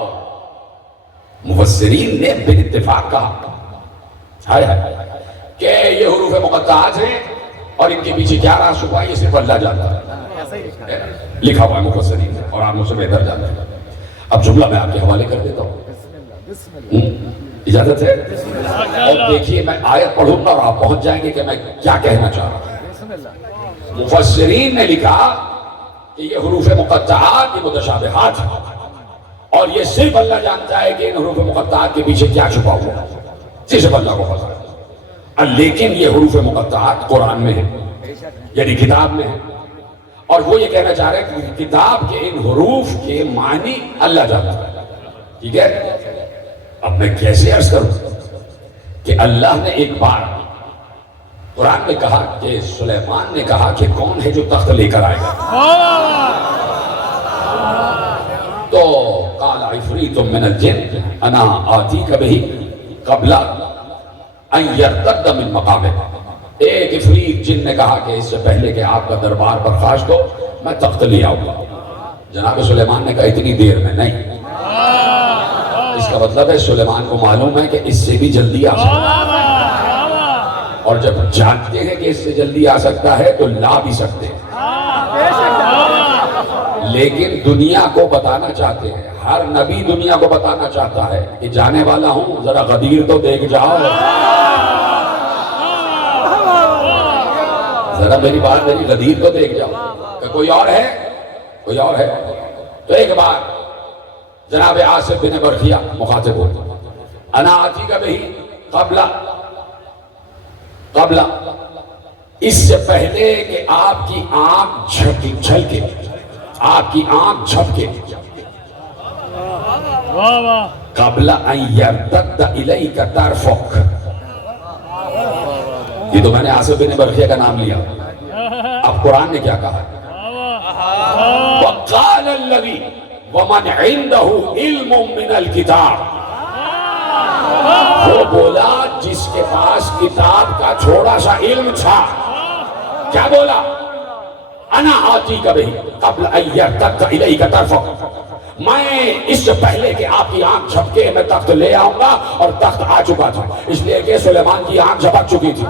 مفسرین نے بالاتفاق کہا کہ یہ حروف مقطعات ہیں اور ان کے پیچھے کیا راز چھپا ہے یہ صرف اللہ جانتا ہے. لکھا ہوا ہے مفسرین نے اور آپ مجھ سے بہتر جانتے ہیں. اب جملہ میں آپ کے حوالے کر دیتا ہوں، اجازت ہے؟ اور دیکھیے میں آیت پڑھوں گا اور آپ پہنچ جائیں گے کہ میں کیا کہنا چاہ رہا ہوں. مفسرین نے لکھا کہ یہ حروف مقطعات یہ متشابہات ہیں اور یہ صرف اللہ جانتا ہے کہ ان حروف مقطعات کے پیچھے کیا چھپا ہوا ہے، صرف اللہ کو پتہ ہے. لیکن یہ حروف مقطعات قرآن میں ہے، یعنی کتاب میں ہے، اور وہ یہ کہنا چاہ رہے ہیں کہ کتاب کے ان حروف کے معنی اللہ جانتا ہے. ٹھیک ہے؟ اب میں کیسے عرض کروں کہ اللہ نے ایک بار قرآن میں کہا کہ سلیمان نے کہا کہ کون ہے جو تخت لے کر آئے گا، تو قال عفریت من الجن انا آتیک بہ قبل ان یرتد من مقامہ. ایک عفریت جن نے کہا کہ اس سے پہلے کہ آپ کا دربار برخاست ہو میں تخت لے آؤں گا. جناب سلیمان نے کہا اتنی دیر میں نہیں. اس کا مطلب ہے سلیمان کو معلوم ہے کہ اس سے بھی جلدی آ سکتا ہے، اور جب جانتے ہیں کہ اس سے جلدی آ سکتا ہے تو لا بھی سکتے ہیں، لیکن دنیا کو بتانا چاہتے ہیں. ہر نبی دنیا کو بتانا چاہتا ہے کہ جانے والا ہوں ذرا غدیر تو دیکھ جاؤ، ذرا میری بات میری غدیر تو دیکھ جاؤ کہ کوئی اور ہے، کوئی اور ہے. تو ایک بار جناب آصف بن برخیہ مخاطب ہوتا انا آتی کا بہی قبل اس سے پہلے کہ آپ کی آنکھ جھلکے، آپ کی آنکھ جھپکے، قبل ان یرتد الیک طرفک، یہ تو میں نے آصف بن برخیہ کا نام لیا، اب قرآن نے کیا کہا؟ وقال الذی ومن عنده علم من الکتاب، وہ بولا جس کے پاس کتاب کا تھوڑا سا علم تھا، کیا بولا؟ انا آتیک بہ قبل ان یرتد الیک طرفک، میں اس سے پہلے کہ آپ کی آنکھ جھپکے میں تخت لے آؤں گا، اور تخت آ چکا تھا، اس لیے کہ سلیمان کی آنکھ جھپک چکی تھی،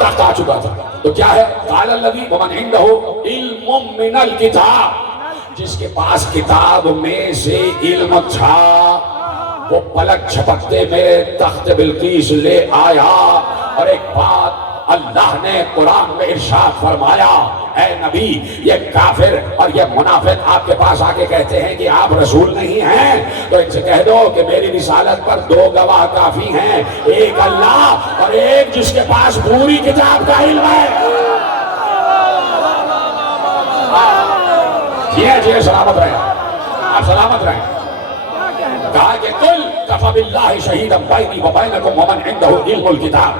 تخت آ چکا تھا۔ تو کیا ہے؟ قال الذی ومن عنده علم من الکتاب، جس کے پاس کتاب میں سے علم تھا، وہ پلک جھپکتے میں تخت بلقیس لے آیا۔ اور ایک بات اللہ نے قرآن میں ارشاد فرمایا، اے نبی، یہ کافر اور یہ منافق آپ کے پاس آ کے کہتے ہیں کہ آپ رسول نہیں ہیں، تو ان سے کہہ دو کہ میری رسالت پر دو گواہ کافی ہیں، ایک اللہ اور ایک جس کے پاس پوری کتاب کا علم ہے۔ جی سلامت رہیں، آپ سلامت رہیں۔ کہا کہ قل کفی باللہ شہیدا بینی و بینکم ومن عندہ علم الکتاب،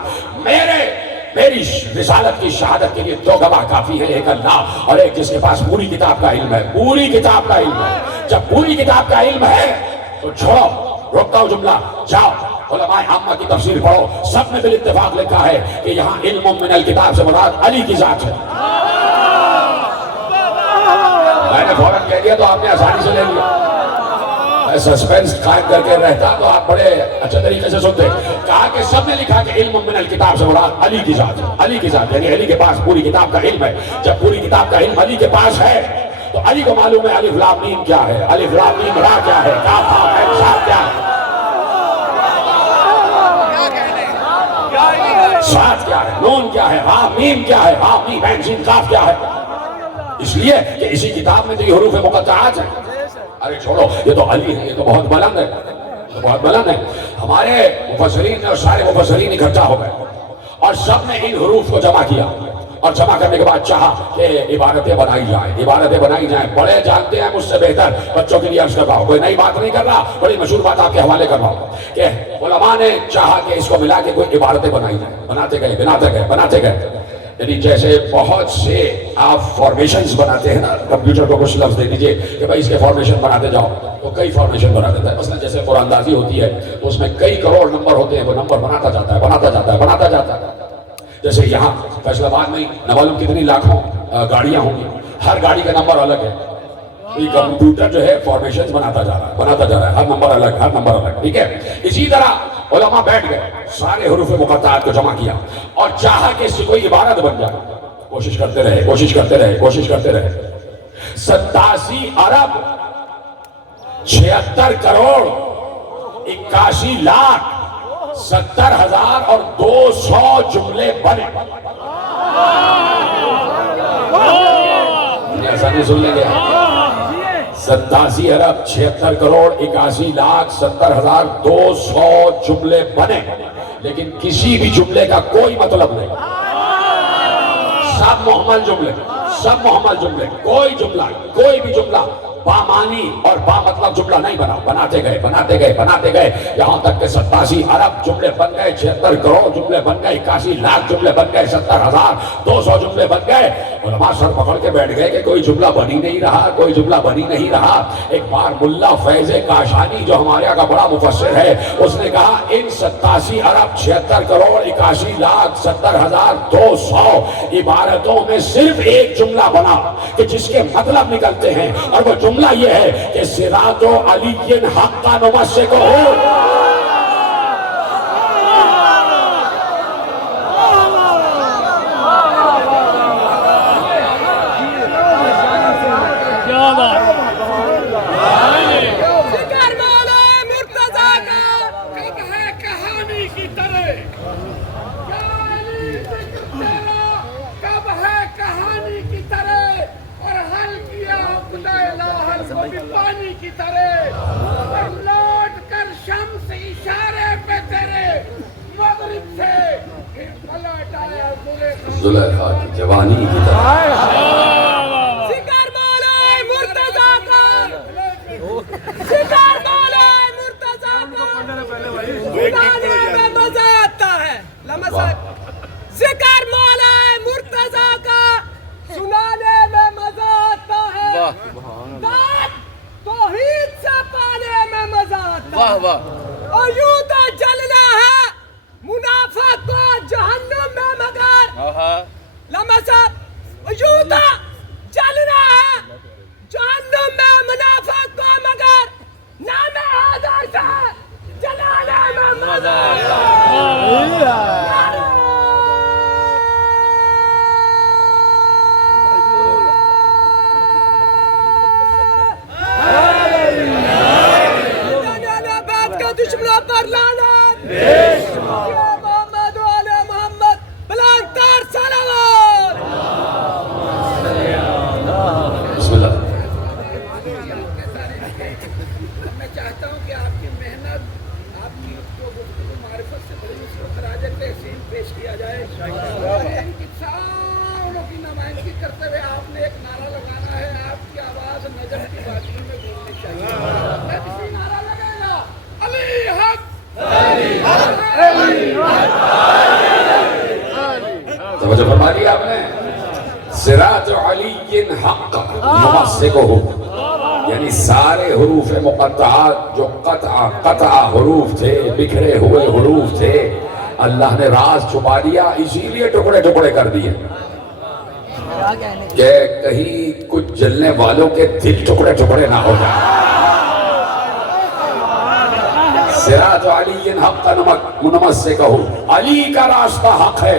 میری رسالت کی شہادت کے لیے دو گواہ کافی ہیں، ایک اللہ اور ایک جس کے پاس پوری کتاب کا علم ہے، پوری کتاب کا علم ہے۔ جب پوری کتاب کا علم ہے تو چھوڑو، رکتا ہوں جملہ، جاؤ علماء عامہ کی تفسیر پڑھو، سب نے بالاتفاق لکھا ہے کہ یہاں علم من الکتاب سے مراد علی کی ذات ہے۔ میں نے فوراً کہہ دیا تو آپ نے آسانی سے لے لیا، سسپینس قائم کر کے رہتا تو آپ بڑے اچھے طریقے سے سنتے۔ کہا کہ سب نے لکھا کہ علم من الکتاب سے مراد علی کی ذات ہے، علی کی ذات، یعنی علی کے پاس پوری کتاب کا علم ہے۔ جب پوری کتاب کا علم علی کے پاس ہے تو علی کو معلوم ہے الف لام میم کیا ہے، الف لام میم را کیا ہے، کاف ہا عین صاد کیا ہے، صاد کیا ہے، نون کیا ہے، ہا میم کیا ہے، ہا میم عین سین قاف کیا ہے، اس لیے کہ اسی کتاب میں تو یہ حروف مقطعات ہیں۔ ارے چھوڑو، یہ تو علی ہے، یہ تو بہت بلند ہے، بہت بلند ہے۔ ہمارے مفسرین اور سارے مفسرین اکٹھا ہو گئے اور سب نے ان حروف کو جمع کیا، اور جمع کرنے کے بعد چاہا کہ عبارتیں بنائی جائیں، عبارتیں بنائی جائیں۔ بڑے جانتے ہیں مجھ سے بہتر، بچوں کے لیے عرض کر رہا ہوں، کوئی نئی بات نہیں کر رہا، بڑی مشہور بات آپ کے حوالے کر رہا ہوں کہ علماء نے چاہا کہ اس کو ملا کے کوئی عبارتیں بنائی جائیں، بناتے گئے بناتے گئے بناتے گئے، یعنی جیسے بہت سے آپ فارمیشنز بناتے ہیں نا، کمپیوٹر کو کچھ لفظ دے دیجئے کہ بھائی اس کے فارمیشن بناتے جاؤ، تو کئی فارمیشن بنا دیتا ہے۔ مثلا جیسے قرآن اندازی ہوتی ہے تو اس میں کئی کروڑ نمبر ہوتے ہیں، وہ نمبر بناتا جاتا ہے بناتا جاتا ہے بناتا جاتا ہے۔ جیسے یہاں فیصل آباد میں نہ معلوم کتنی لاکھوں گاڑیاں ہوں گی، ہر گاڑی کا نمبر الگ ہے، یہ کمپیوٹر جو ہے فارمیشنز بناتا جا رہا ہے بناتا جا رہا ہے، ہر نمبر الگ ہر نمبر الگ، ٹھیک ہے۔ اسی طرح علماء بیٹھ گئے، سارے حروف مقطعات کو جمع کیا اور چاہا کہ اس سے کوئی عبارت بن جائے، کوشش کرتے رہے کوشش کرتے رہے کوشش کرتے رہے۔ 87 ارب 76 کروڑ 81 لاکھ 70,000 اور 200 جملے بنے۔ آسانی سن لیں گے، 87 ارب 76 کروڑ 81 لاکھ 70,000 200 جملے بنے، لیکن کسی بھی جملے کا کوئی مطلب نہیں، سب محمل جملے، سب محمل جملے، کوئی جملہ کوئی بھی جملہ بامانی اور با مطلب جملہ نہیں بنا، بناتے گئے بناتے گئے بناتے گئے، یہاں تک کہ 87 ارب جملے بن گئے، 76 کروڑ جملے بن گئے، 81 لاکھ جملے بن گئے، 70,000 200 جملے بن گئے۔ علماء سر پکڑ کے بیٹھ گئے کہ کوئی جملہ بنی نہیں رہا، کوئی جملہ بنی نہیں رہا۔ ایک بار ملا فیض کاشانی جو ہمارے یہاں کا بڑا مفسر ہے، اس نے کہا ان 87 ارب 76 کروڑ 81 لاکھ 70,000 200 عبارتوں میں صرف ایک جملہ بنا کہ جس کے مطلب نکلتے ہیں، اور وہ جملہ یہ ہے کہ صراط علی حقا نمسکہ پانی کی طرح لوٹ کر شمس اشارے پہ تیرے مغرب سے زلیخا کی جوانی کی طرح ذکر مولا مرتضیٰ کا، ذکر مولا مرتضیٰ کا سنانے میں مزہ آتا ہے، ذکر مولا مرتضیٰ کا سنانے میں مزہ آتا ہے، داد توحید سے پانے میں مزہ آتا ہے، اور یوں تو جلنا ہے منافق کو جہنم میں مگر لمسات، یوں تو جلنا ہے جہنم میں منافق کو مگر نام حیدر سے جلانے میں مزہ آتا ہے۔ دشمنوں پر لعنت، یا محمد و آل محمد بلند تر صلوات۔ بسم اللہ۔ میں چاہتا ہوں کہ آپ کی محنت، آپ کی جو گفتگو معرفت سے بڑی اس کو خراج تحسین پیش کیا جائے، اور ان کسانوں کی نمائندگی کرتے ہوئے آپ نے ایک نعرہ لگانا ہے، آپ کی آواز نجف کی وادی میں گونجنی چاہیے۔ میں کسی نعرہ لگائے گا علی حق، توجہ فرما لی آپ نے، صراط علی حق ممسکہ، یعنی سارے حروف مقطعات جو قطع حروف تھے، بکھرے ہوئے حروف تھے، اللہ نے راز چھپا دیا، اسی لیے ٹکڑے ٹکڑے کر دیے کہ کہیں کچھ جلنے والوں کے دل ٹکڑے ٹکڑے نہ ہو جائیں۔ صراط علی حق منمسکہ، علی کا راستہ حق ہے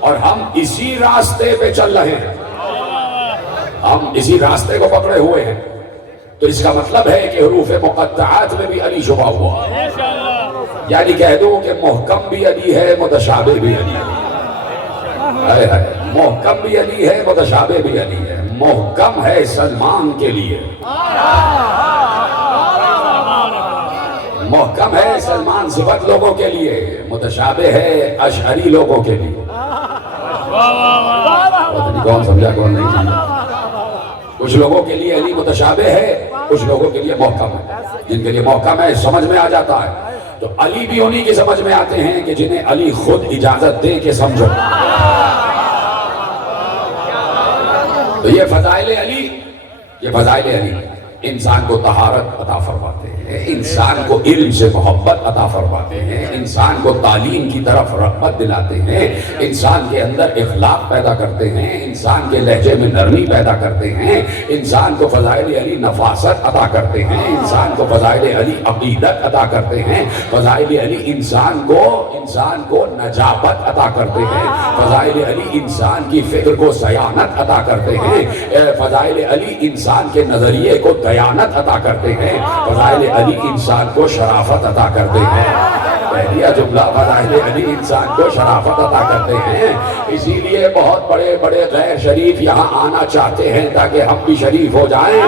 اور ہم اسی راستے پہ چل رہے ہیں، ہم اسی راستے کو پکڑے ہوئے ہیں، تو اس کا مطلب ہے کہ حروف مقطعات میں بھی علی چھپا ہوا، یعنی کہہ دوں کہ محکم بھی علی ہے، متشابہ بھی علی ہے، محکم بھی علی ہے، متشابہ بھی علی ہے۔ محکم ہے سلمان کے لیے، محکم ہے سلمان صفت لوگوں کے لیے، متشابہ ہے اشعری لوگوں کے لیے۔ کون سمجھا کون نہیں سمجھا؟ کچھ لوگوں کے لیے علی متشابہ ہے، کچھ لوگوں کے لیے محکم ہے، جن کے لیے محکم ہے سمجھ میں آ جاتا ہے، تو علی بھی انہی کی سمجھ میں آتے ہیں کہ جنہیں علی خود اجازت دے کہ سمجھو۔ تو یہ فضائل علی، یہ فضائل علی انسان کو طہارت عطا فرماتے ہیں، انسان کو علم سے محبت عطا فرماتے ہیں، انسان کو تعلیم کی طرف رغبت دلاتے ہیں، انسان کے اندر اخلاق پیدا کرتے ہیں، انسان کے لہجے میں نرمی پیدا کرتے ہیں، انسان کو فضائل علی نفاست عطا کرتے ہیں، انسان کو فضائل علی عقیدت عطا کرتے ہیں، فضائل علی انسان کو نجابت عطا کرتے ہیں، فضائل علی انسان کی فکر کو سیانت عطا کرتے ہیں، فضائل علی انسان کے نظریے کو دیانت عطا کرتے ہیں، فضائل علی انسان کو شرافت عطا کرتے ہیں۔ پہلیا جملہ، فضائل علی انسان کو شرافت عطا کرتے ہیں، اسی لیے بہت بڑے بڑے غیر شریف یہاں آنا چاہتے ہیں تاکہ ہم بھی شریف ہو جائیں۔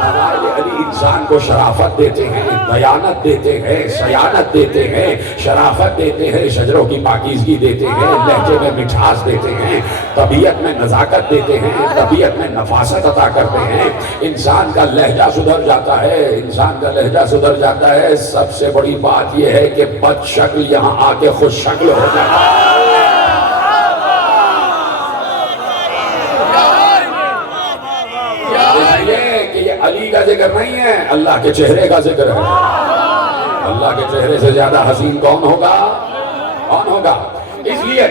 فضائل علی انسان کو شرافت دیتے ہیں، دیانت دیتے ہیں، سیانت دیتے ہیں، شرافت دیتے ہیں، شجروں کی پاکیزگی دیتے ہیں، لہجے میں مٹھاس دیتے ہیں، طبیعت میں نزاکت دیتے ہیں، طبیعت میں نفاست عطا کرتے ہیں، انسان کا لہجہ سدھر جاتا ہے، انسان کا لہجہ سدھر جاتا ہے۔ سب سے بڑی بات یہ ہے کہ بد شکل یہاں آ کے خوش شکل ہو جاتا ہے۔ علی کا ذکر نہیں ہے، اللہ کے چہرے کا ذکر ہے۔ اللہ کے چہرے سے زیادہ حسین کون ہوگا؟ کون ہوگا؟ اس لیے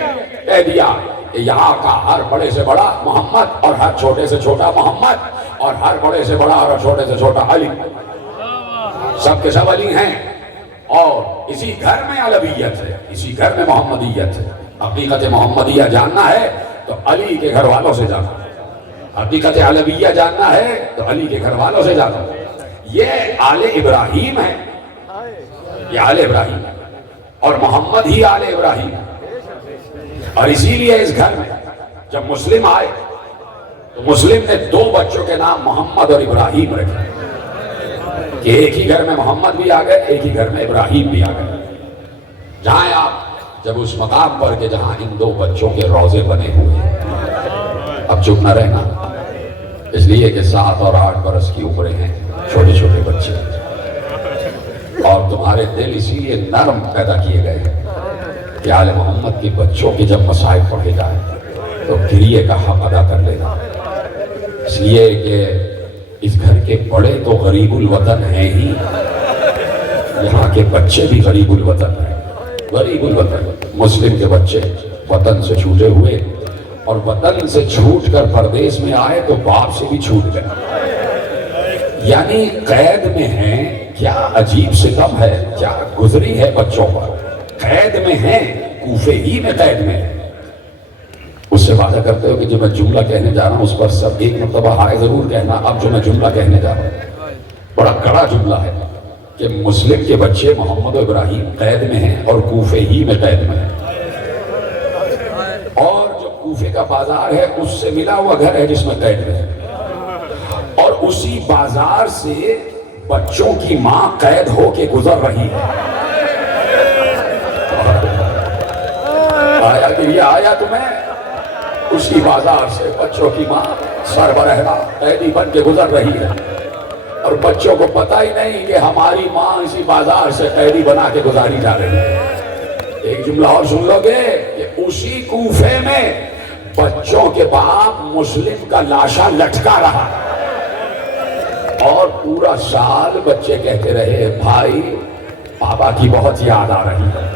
کہہ دیا کہ یہاں کا ہر بڑے سے بڑا محمد اور ہر چھوٹے سے چھوٹا محمد اور ہر بڑے سے بڑا اور چھوٹے سے چھوٹا علی، سب کے سب علی ہیں، اور اسی گھر میں علویت ہے، اسی گھر میں محمدیت ہے۔ حقیقت محمدیہ جاننا ہے تو علی کے گھر والوں سے جاننا، حقیقت علویہ جاننا ہے تو علی کے گھر والوں سے جاننا۔ یہ آل ابراہیم ہے، یہ آل ابراہیم ہے، اور محمد ہی آل ابراہیم ہے، اور اسی لیے اس گھر میں جب مسلم آئے تو مسلم نے دو بچوں کے نام محمد اور ابراہیم رکھے کہ ایک ہی گھر میں محمد بھی آ گئے، ایک ہی گھر میں ابراہیم بھی آ گئے۔ جہاں آپ جب اس مقام پر کہ جہاں ان دو بچوں کے روزے بنے ہوئے ہیں، اب چپ نہ رہنا، اس لیے کہ 7 اور 8 برس کی عمریں ہیں، چھوٹے چھوٹے بچے، اور تمہارے دل اسی لیے نرم پیدا کیے گئے ہیں کہ آل محمد کے بچوں کے جب مصائب پڑھے جائیں تو گریے کا حق ادا کر لینا، اس لیے کہ اس گھر کے بڑے تو غریب الوطن ہیں ہی، یہاں کے بچے بھی غریب الوطن ہیں، غریب الوطن مسلم کے بچے وطن سے چھوٹے ہوئے، اور وطن سے چھوٹ کر پردیس میں آئے تو باپ سے بھی چھوٹ گئے، یعنی قید میں ہیں۔ کیا عجیب ستم ہے، کیا گزری ہے بچوں پر، قید میں ہیں، کوفے ہی میں قید میں ہیں۔ اس سے وعدہ کرتے ہو کہ جو میں جملہ کہنے جا رہا ہوں اس پر سب ایک مرتبہ ہائے ضرور کہنا۔ اب جو میں جملہ کہنے جا رہا ہوں بڑا کڑا جملہ ہے کہ مسلم کے بچے محمد و ابراہیم قید میں ہیں اور کوفے ہی میں قید میں ہیں، اور جو کوفے کا بازار ہے اس سے ملا ہوا گھر ہے جس میں قید میں ہے، اور اسی بازار سے بچوں کی ماں قید ہو کے گزر رہی ہے۔ آیا کہ یہ آیا تمہیں؟ اسی بازار سے بچوں کی ماں سربراہ قیدی بن کے گزر رہی ہے، اور بچوں کو پتہ ہی نہیں کہ ہماری ماں اسی بازار سے قیدی بنا کے گزاری جا رہی ہے۔ ایک جملہ اور سن لو گے کہ اسی کوفے میں بچوں کے باپ مسلم کا لاشا لٹکا رہا، اور پورا سال بچے کہتے رہے بھائی پاپا کی بہت یاد آ رہی ہے،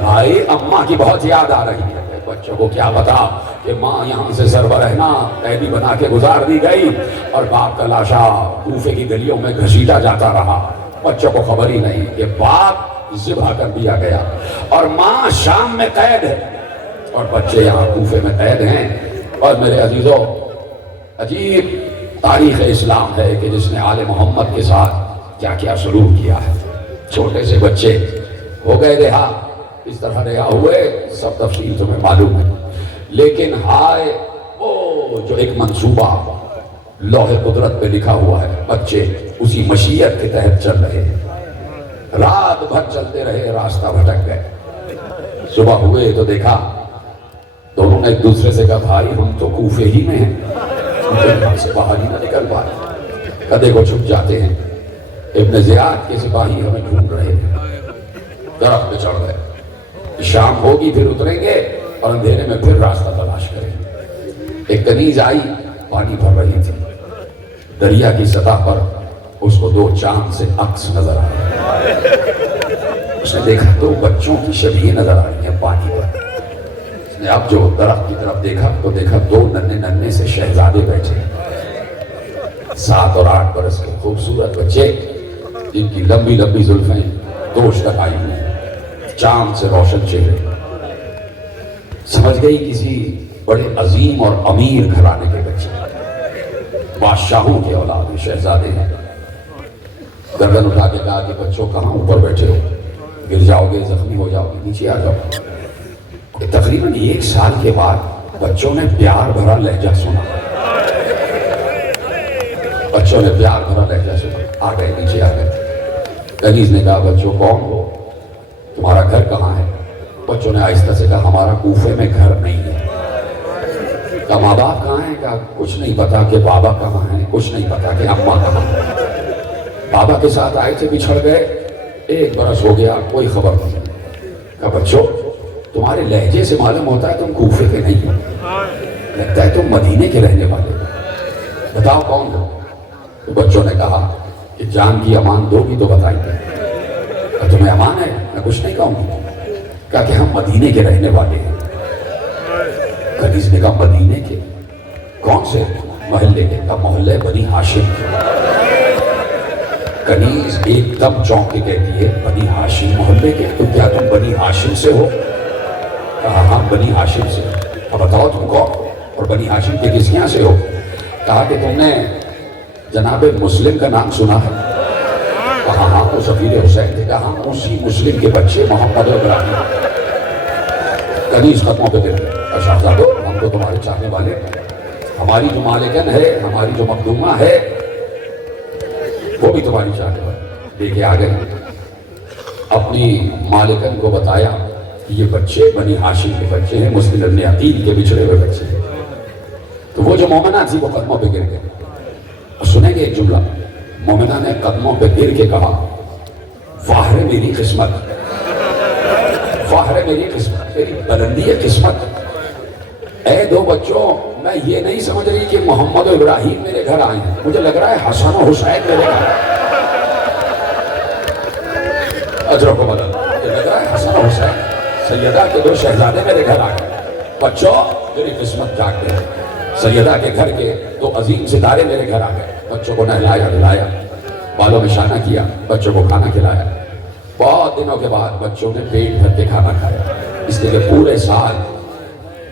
بھائی اماں کی بہت یاد آ رہی ہے۔ بچوں کو کیا پتا کہ ماں یہاں سے سربراہ قیدی بنا کے گزار دی گئی اور باپ کا لاشا کوفے کی گلیوں میں گھسیٹا جاتا رہا، بچوں کو خبر ہی نہیں کہ باپ ذبح کر دیا گیا اور ماں شام میں قید ہے اور بچے یہاں کوفے میں قید ہیں۔ اور میرے عزیزوں، عجیب تاریخ اسلام ہے کہ جس نے آل محمد کے ساتھ کیا کیا سلوک کیا ہے۔ چھوٹے سے بچے ہو گئے رہا، اس طرح رہا ہوئے، سب تفصیل تمہیں معلوم ہے، لیکن ہائے وہ جو ایک منصوبہ لوح قدرت پہ لکھا ہوا ہے، بچے اسی مشیت کے تحت چل رہے ہیں، رات بھر چلتے رہے، راستہ بھٹک گئے، صبح ہوئے تو دیکھا دونوں نے ایک دوسرے سے کہا بھائی ہم تو کوفے ہی میں ہیں، گھر سے باہر ہی نہ نکل پائے، کدے کو چھپ جاتے ہیں۔ ابن زیاد کے سپاہی ہمیں ڈھونڈ رہے ہیں، درخت پہ چڑھ گئے، شام ہوگی پھر اتریں گے اور اندھیرے میں پھر راستہ تلاش کریں گے۔ ایک کنیز آئی، پانی بھر رہی تھی، دریا کی سطح پر اس کو 2 چاند سے عکس نظر آ رہے ہیں۔ اس نے دیکھا تو بچوں کی شبیہیں نظر آ رہی ہیں پانی پر۔ اس نے اب جو درخت کی طرف دیکھا تو دیکھا 2 ننھے سے شہزادے بیٹھے، 7 اور 8 برس کے خوبصورت بچے، جن کی لمبی لمبی زلفیں دوش تک آئی ہوئی، چاند سے روشن چہرے۔ سمجھ گئی کسی بڑے عظیم اور امیر گھرانے کے بچے، بادشاہوں کے اولاد شہزادے ہیں۔ گردن اٹھا کے کہا کہ بچوں کہاں اوپر بیٹھے ہو، گر جاؤ گے، زخمی ہو جاؤ گے، نیچے آ جاؤ۔ تقریباً 1 سال کے بعد بچوں نے پیار بھرا لہجہ سنا، بچوں نے پیار بھرا لہجہ سنا، آ گئے، نیچے آ گئے۔ کنیز نے کہا بچوں کون ہو، تمہارا گھر کہاں ہے؟ بچوں نے آہستہ سے کہا ہمارا کوفے میں گھر نہیں ہے۔ کہا ماں باپ کہاں ہیں؟ کہا کچھ نہیں پتا کہ بابا کہاں ہیں، کچھ نہیں پتا کہ اماں کہاں ہیں، بابا کے ساتھ آئے تھے بچھڑ گئے، 1 برس ہو گیا، کوئی خبر نہیں۔ کہا بچوں تمہارے لہجے سے معلوم ہوتا ہے تم کوفے کے نہیں ہو، لگتا ہے تم مدینے کے رہنے والے، بتاؤ کون ہو؟ تو بچوں نے کہا کہ جان کی امان دو گی تو بتائیں گے۔ تمہیں امان ہے؟ میں کچھ نہیں کہوں گی۔ کہا کہ ہم مدینے کے رہنے والے ہیں۔ کنیز نے کہا مدینے کے؟ کون سے محلے کے؟ کہا محلے بنی ہاشم کے۔ کنیز ایک دم چونک کے کہتی ہے بنی ہاشم محلے کے؟ تو کیا تم بنی ہاشم سے ہو؟ کہا ہاں بنی ہاشم سے۔ اب بتاؤ تم کون اور بنی ہاشم کے کس یہاں سے ہو؟ کہا کہ تم نے جناب مسلم کا نام سنا ہے؟ کہا ہاں وہ سفیر حسین تھے۔ کہا ہاں اسی مسلم کے بچے محمد و ابراہیم۔ کنیز ختموں پہ دل شہزادو ہم تو تمہارے چاہنے والے ہیں، ہماری جو مالکن ہے، ہماری جو مخدومہ ہے وہ بھی تمہاری چاہنے والے، لے کے آ گئے، اپنی مالکن کو بتایا یہ بچے بنی ہاشم کے بچے ہیں، مسلم ابن عقیل کے بچھڑے ہوئے بچے ہیں۔ تو وہ جو مومنہ تھی وہ قدموں پہ گر گئے۔ اور سنیں گے ایک جملہ، مومنہ نے قدموں پہ گر کے کہا، واہ رے میری قسمت، واہ رے میری قسمت، میری بلندی قسمت۔ اے دو بچوں، میں یہ نہیں سمجھ رہی کہ محمد و ابراہیم میرے گھر آئے ہیں، مجھے لگ رہا ہے حسن و حسین میرے گھر آئے ہیں۔ اجروں کو بدل، مجھے لگ رہا ہے حسن و حسین سیدہ کے دو شہزادے میرے گھر آ گئے۔ بچوں میری قسمت جاگ گئی، سیدہ کے گھر کے دو عظیم ستارے میرے گھر آ گئے۔ بچوں کو نہلایا دھلایا، بالوں میں شانہ کیا، بچوں کو کھانا کھلایا۔ بہت دنوں کے بعد بچوں نے پیٹ بھر کے کھانا کھایا، اس لیے کہ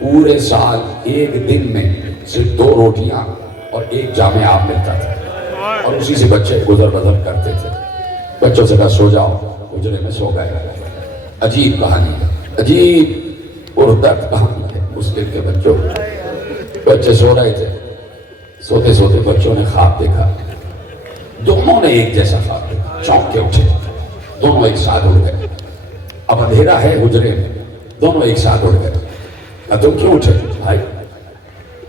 پورے سال ایک دن میں صرف 2 روٹیاں اور 1 جامع آب ملتا تھا، اور اسی سے بچے گزر بسر کرتے تھے۔ بچوں سے کہا سو جاؤ، حجرے میں سو گئے۔ عجیب کہانی ہے، عجیب اردت کہانی ہے مسلم کے بچوں۔ بچے سو رہے تھے، سوتے سوتے بچوں نے خواب دیکھا، دونوں نے ایک جیسا خواب دیکھا، چونک کے اٹھے، دونوں ایک ساتھ اٹھ گئے۔ اب اندھیرا ہے حجرے میں، دونوں ایک ساتھ اٹھ گئے۔ تم کیوں اٹھے بھائی؟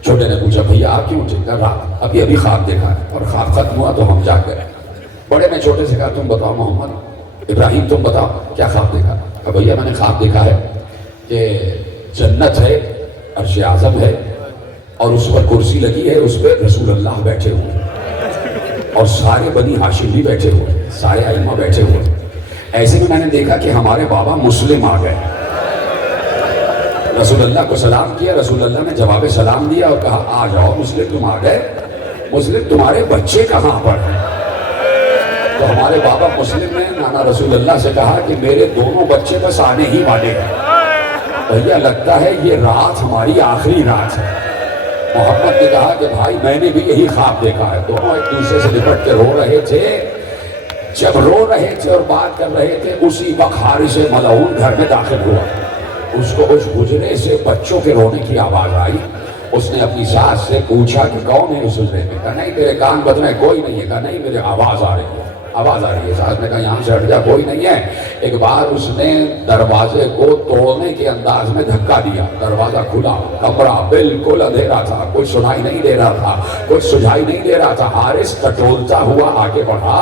چھوٹے نے پوچھا بھیا آپ کیوں اٹھے؟ رات ابھی خواب دیکھا ہے اور خواب ختم ہوا تو ہم جاگ گئے۔ بڑے نے چھوٹے سے کہا تم بتاؤ محمد ابراہیم، تم بتاؤ کیا خواب دیکھا؟ کہا بھیا میں نے خواب دیکھا ہے کہ جنت ہے، عرش اعظم ہے، اور اس پر کرسی لگی ہے، اس پہ رسول اللہ بیٹھے ہوئے اور سارے بنی ہاشم بھی بیٹھے ہوئے، سارے ائمہ بیٹھے ہوئے۔ ایسے میں نے دیکھا کہ ہمارے بابا مسلم آ گئے، رسول اللہ کو سلام کیا، رسول اللہ نے جواب سلام دیا اور کہا آ جاؤ مسلم تم آ گئے، مسلم تمہارے بچے کہاں پر ہیں؟ تو ہمارے بابا مسلم نے نانا رسول اللہ سے کہا کہ میرے دونوں بچے بس آنے ہی والے ہیں، بھیا لگتا ہے یہ رات ہماری آخری رات ہے۔ محمد نے کہا کہ بھائی میں نے بھی یہی خواب دیکھا ہے۔ دونوں ایک دوسرے سے لپٹ کے رو رہے تھے، جب رو رہے تھے اور بات کر رہے تھے اسی وقت حارث ملعون گھر میں داخل ہوا۔ اس کو اس حجرے سے بچوں کے رونے کی آواز آئی۔ اس نے اپنی ساس سے پوچھا کہ کون ہے اس حجرے میں؟ کہا نہیں میرے کان بج رہے، کوئی نہیں ہے۔ کہا نہیں میرے آواز آ رہی ہے، آواز آ رہی ہے۔ ساس نے کہا یہاں سے ہٹ جا، کوئی نہیں ہے۔ ایک بار اس نے دروازے کو توڑنے کے انداز میں دھکا دیا، دروازہ کھلا، کمرہ بالکل اندھیرا تھا، کوئی سنائی نہیں دے رہا تھا، کوئی سجھائی نہیں دے رہا تھا۔ حارث ٹٹولتا ہوا آگے بڑھا،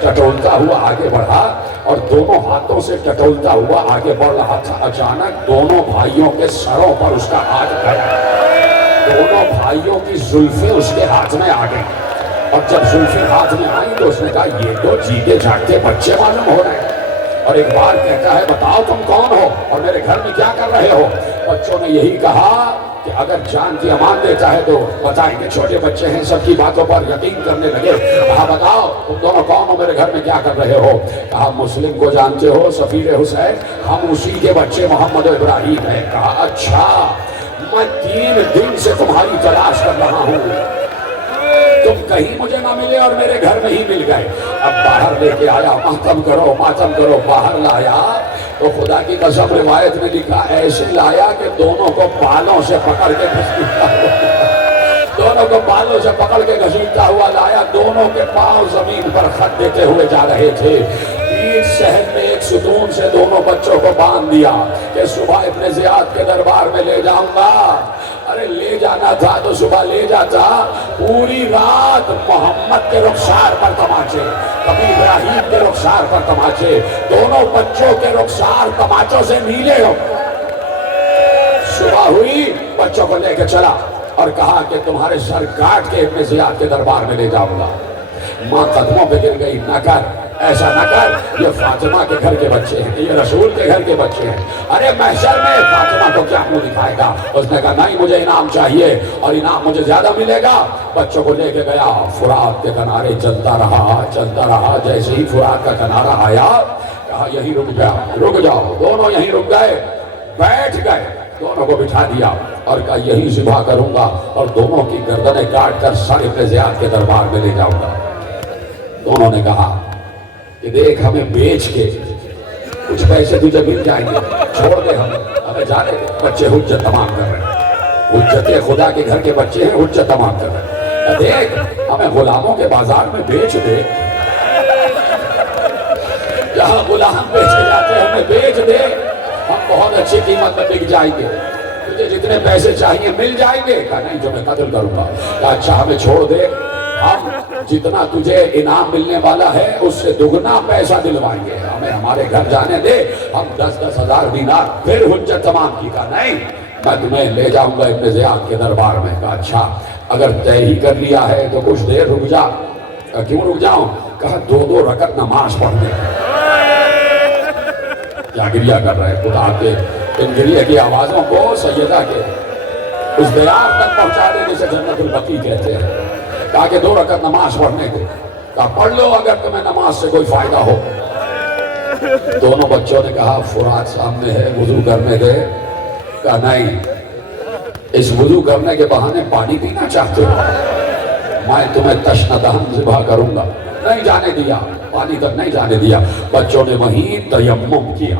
ٹٹولتا ہوا آگے بڑھا اور دونوں ہاتھوں سے ٹٹولتا ہوا آگے بڑھ رہا تھا۔ اچانک دونوں بھائیوں کے سروں پر اس کا ہاتھ گیا، دونوں بھائیوں کی زلفیں اس کے ہاتھ میں آ گئی، اور جب زلفیں ہاتھ میں آئی تو اس نے کہا یہ تو جیتے جاگتے بچے معلوم ہو رہے ہیں۔ اور ایک بار کہتا ہے بتاؤ تم کون ہو اور میرے گھر میں کیا کر رہے ہو؟ بچوں نے یہی کہا کہ اگر جان کی امان دیتا ہے تو بتائیں گے، چھوٹے بچے ہیں، سب کی باتوں پر یقین کرنے لگے۔ کہا بتاؤ تم دونوں کون ہو، میرے گھر میں کیا کر رہے ہو؟ کہا مسلم کو جانتے ہو، سفیر حسین، ہم اسی کے بچے محمد و ابراہیم ہیں۔ کہا اچھا، میں 3 دن سے تمہاری تلاش کر رہا ہوں، تم کہیں مجھے نہ ملے اور میرے گھر میں ہی مل گئے۔ اب باہر لے کے آیا، ماتم کرو، باہر لایا تو خدا کی قسم روایت میں لکھا ایسے لایا کہ دونوں کو بالوں سے پکڑ کے گھسیٹتا ہوا، دونوں کو بالوں سے پکڑ کے گھسیٹتا ہوا لایا۔ دونوں کے پاؤں زمین پر خط دیتے ہوئے جا رہے تھے۔ ایک شہر میں ایک ستون سے دونوں بچوں کو باندھ دیا کہ صبح ابن زیاد کے دربار میں لے جاؤں گا۔ ارے لے جانا تھا تو صبح لے جاتا، پوری رات محمد کے رخسار پر تماچے، کبھی ابراہیم کے رخسار پر تماچے، دونوں بچوں کے رخسار تماچوں سے نیلے ہو۔ صبح ہوئی، بچوں کو لے کے چلا اور کہا کہ تمہارے سر کاٹ کے ابن زیاد کے دربار میں لے جاؤں گا۔ ماں قدموں پہ گر گئی، نہ کر، ایسا نہ کر، یہ فاطمہ کے گھر کے بچے ہیں، یہ رسول کے گھر کے بچے ہیں۔ ارے محشر میں فاطمہ کو کیا منہ دکھائے گا؟ اس نے کہا نہیں مجھے انعام چاہیے اور انعام مجھے زیادہ ملے گا۔ بچوں کو لے کے گیا، فرات کے کنارے چلتا رہا، جیسے ہی فرات کا کنارہ آیا کہا یہیں رک جاؤ، دونوں یہیں رک گئے، بیٹھ گئے، دونوں کو بٹھا دیا اور کہا یہی ذبح کروں گا اور دونوں کی گردنیں کاٹ کر سر ابن زیاد کے دربار میں لے جاؤں گا۔ دونوں نے کہا کہ دیکھ ہمیں بیچ کے کچھ پیسے تجھے مل جائیں گے، چھوڑ دے ہمیں جانے دے۔ بچے حجت تمام کر رہے ہیں، حجت خدا کے گھر کے بچے ہیں، حجت تمام کر رہے ہیں۔ دیکھ ہمیں غلاموں کے بازار میں بیچ دے، جہاں غلام بیچے جاتے ہیں ہمیں بیچ دے، ہم بہت اچھی قیمت میں بک جائیں گے، تجھے جتنے پیسے چاہیے مل جائیں گے۔ کہا نہیں، تمہیں قتل کروں گا۔ کہا اچھا ہمیں چھوڑ دے، ہم جتنا تجھے انعام ملنے والا ہے اس سے دگنا پیسہ دلوائیں گے، ہمیں ہمارے گھر جانے دے، ہم 10,000 10,000 دینار۔ پھر حجت تمام کی۔ کہا نہیں، میں تمہیں لے جاؤں گا ابن زیاد کے دربار میں۔ کہا اچھا اگر طے ہی کر لیا ہے تو کچھ دیر رک جا۔ کہا کیوں رک جاؤں؟ کہا 2 رکعت نماز پڑھنے۔ کیا گریہ کر رہے ہیں خدا کے ان گریہ کی آوازوں کو سیدہ کے اس دیار تک پہنچا دے جسے جنت البقیع کہتے ہیں۔ کہا کہ 2 رکعت نماز پڑھنے کو۔ کہا پڑھ لو اگر تمہیں نماز سے کوئی فائدہ ہو۔ دونوں بچوں نے کہا فرات سامنے ہے، وضو کرنے دے۔ کہا نہیں، اس وضو کرنے کے بہانے پانی پینا چاہتے ہو؟ میں تمہیں تشنہ دہن ذبح کروں گا۔ نہیں جانے دیا، پانی تک نہیں جانے دیا۔ بچوں نے وہیں تیمم کیا،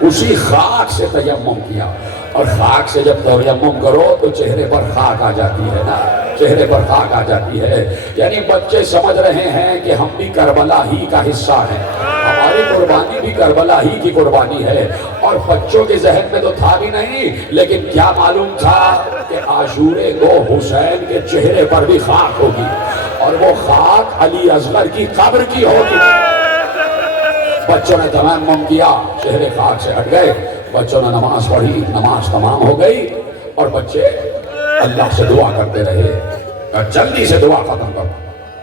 اسی خاک سے تیمم کیا۔ اور خاک سے جب تیمم کرو تو چہرے پر خاک آ جاتی ہے نا، چہرے پر خاک آ جاتی ہے۔ یعنی بچے سمجھ رہے ہیں کہ ہم بھی کربلا ہی کا حصہ ہیں، ہماری قربانی بھی کربلا ہی کی قربانی ہے۔ اور بچوں کے ذہن میں تو تھا بھی نہیں، لیکن کیا معلوم تھا کہ عاشورے کو حسین کے چہرے پر بھی خاک ہوگی، اور وہ خاک علی اصغر کی قبر کی ہوگی۔ بچوں نے تیمم کیا، چہرے خاک سے ہٹ گئے۔ بچوں نے نماز پڑھی، نماز تمام ہو گئی، اور بچے اللہ سے دعا کرتے رہے۔ جلدی سے دعا ختم کرو،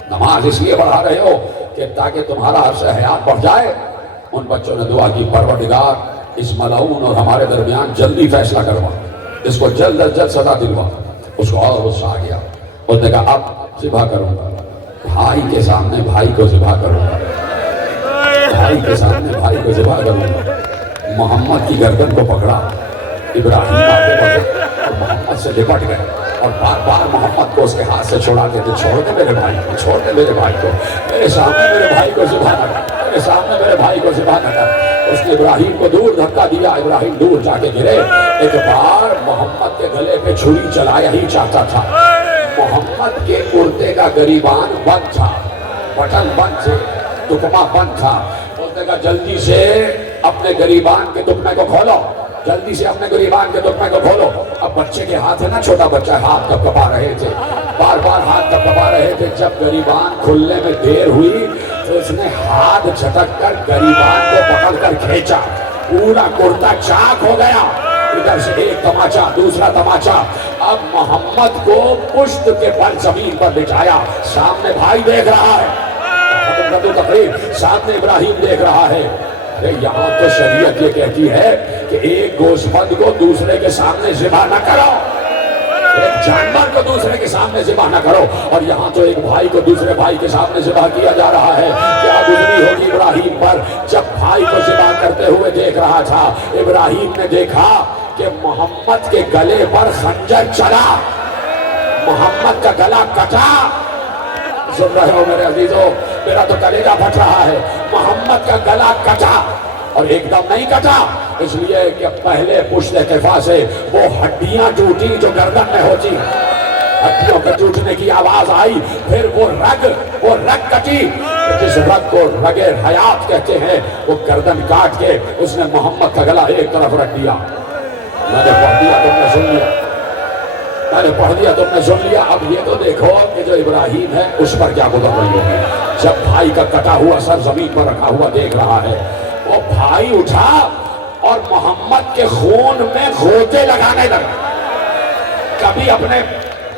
نماز اس لیے پڑھا رہے ہو کہ تاکہ تمہارا عرصہ حیات بڑھ جائے۔ ان بچوں نے دعا کی، پروردگار اس ملعون اور ہمارے درمیان جلدی فیصلہ کروا، اس کو جلد از جلد سزا دلوا۔ اس کو اور غصہ آ گیا، اس نے کہا اب ذبح کروں گا، بھائی کے سامنے بھائی کو ذبح کروں گا، بھائی کے سامنے بھائی کو ذبح کروں گا۔ محمد کی گردن کو پکڑا، ابراہیم آگے بڑھے اور محمد سے لپٹ گئے، اور بار بار محمد کو اس کے ہاتھ سے چھڑاتے تھے، چھوڑ دے میرے بھائی کو، چھوڑ دے میرے بھائی کو، میرے سامنے میرے بھائی کو ذبح نہ کر، میرے سامنے میرے بھائی کو ذبح نہ کر۔ اس نے ابراہیم کو دور دھکا دیا، ابراہیم دور جا کے گرے۔ ایک بار محمد کے گلے پہ چھری چلایا ہی چاہتا تھا، محمد کے کرتے کا گریبان بند تھا، بٹن بند تھے، تکمہ بند تھا۔ اس نے کہا جلدی سے اپنے گریبان کے تکمے کو کھولو، جلدی سے اپنے گریبان کے تکمے کو کھولو۔ اب بچے کے ہاتھ ہے نا، چھوٹا بچہ، ہاتھ کب کپا رہے تھے، بار بار ہاتھ کب کپا رہے تھے۔ جب گریبان کھلنے میں دیر ہوئی تو اس نے ہاتھ جھٹک کر گریبان کو پکڑ کر کھینچا، پورا کرتا چاک ہو گیا۔ ادھر سے ایک تماچا، دوسرا تماچا۔ اب محمد کو پشت کے بل زمین پر بٹھایا، سامنے بھائی دیکھ رہا ہے، تقریر سامنے ابراہیم دیکھ رہا ہے۔ یہاں تو شریعت یہ کہتی ہے کہ ایک گوشت کو دوسرے کے سامنے ذبح نہ کرو، ایک جانور کو دوسرے کے سامنے ذبح نہ کرو، اور یہاں تو ایک بھائی کو دوسرے بھائی کے سامنے ذبح کیا جا رہا ہے۔ کیا گزری ہوگی ابراہیم پر جب بھائی کو ذبح کرتے ہوئے دیکھ رہا تھا۔ ابراہیم نے دیکھا کہ محمد کے گلے پر خنجر چلا، محمد کا گلا کٹا۔ سن رہے ہو میرے عزیزو، میرا تو کلیجہ پھٹ رہا ہے۔ محمد کا گلا کٹا، اور ایک دم نہیں کٹا، اس لیے کہ پہلے پشت کفا سے وہ ہڈیاں ٹوٹی جو گردن میں ہوتی، ہڈیوں کے ٹوٹنے کی آواز آئی، پھر وہ رگ کٹی، جس رگ کو رگ حیات کہتے ہیں، وہ گردن کاٹ کے اس نے محمد کا گلا ایک طرف رکھ دیا۔ میں نے پڑھ دیا، تم نے سن لیا، میں نے پڑھ دیا، تم نے سن لیا۔ اب یہ تو دیکھو کہ جو ابراہیم ہے اس پر کیا گزر رہی ہوگی۔ جب بھائی کا کٹا ہوا سر زمین پر رکھا ہوا دیکھ رہا ہے، وہ بھائی اٹھا اور محمد کے خون میں غوطے لگانے لگا، کبھی اپنے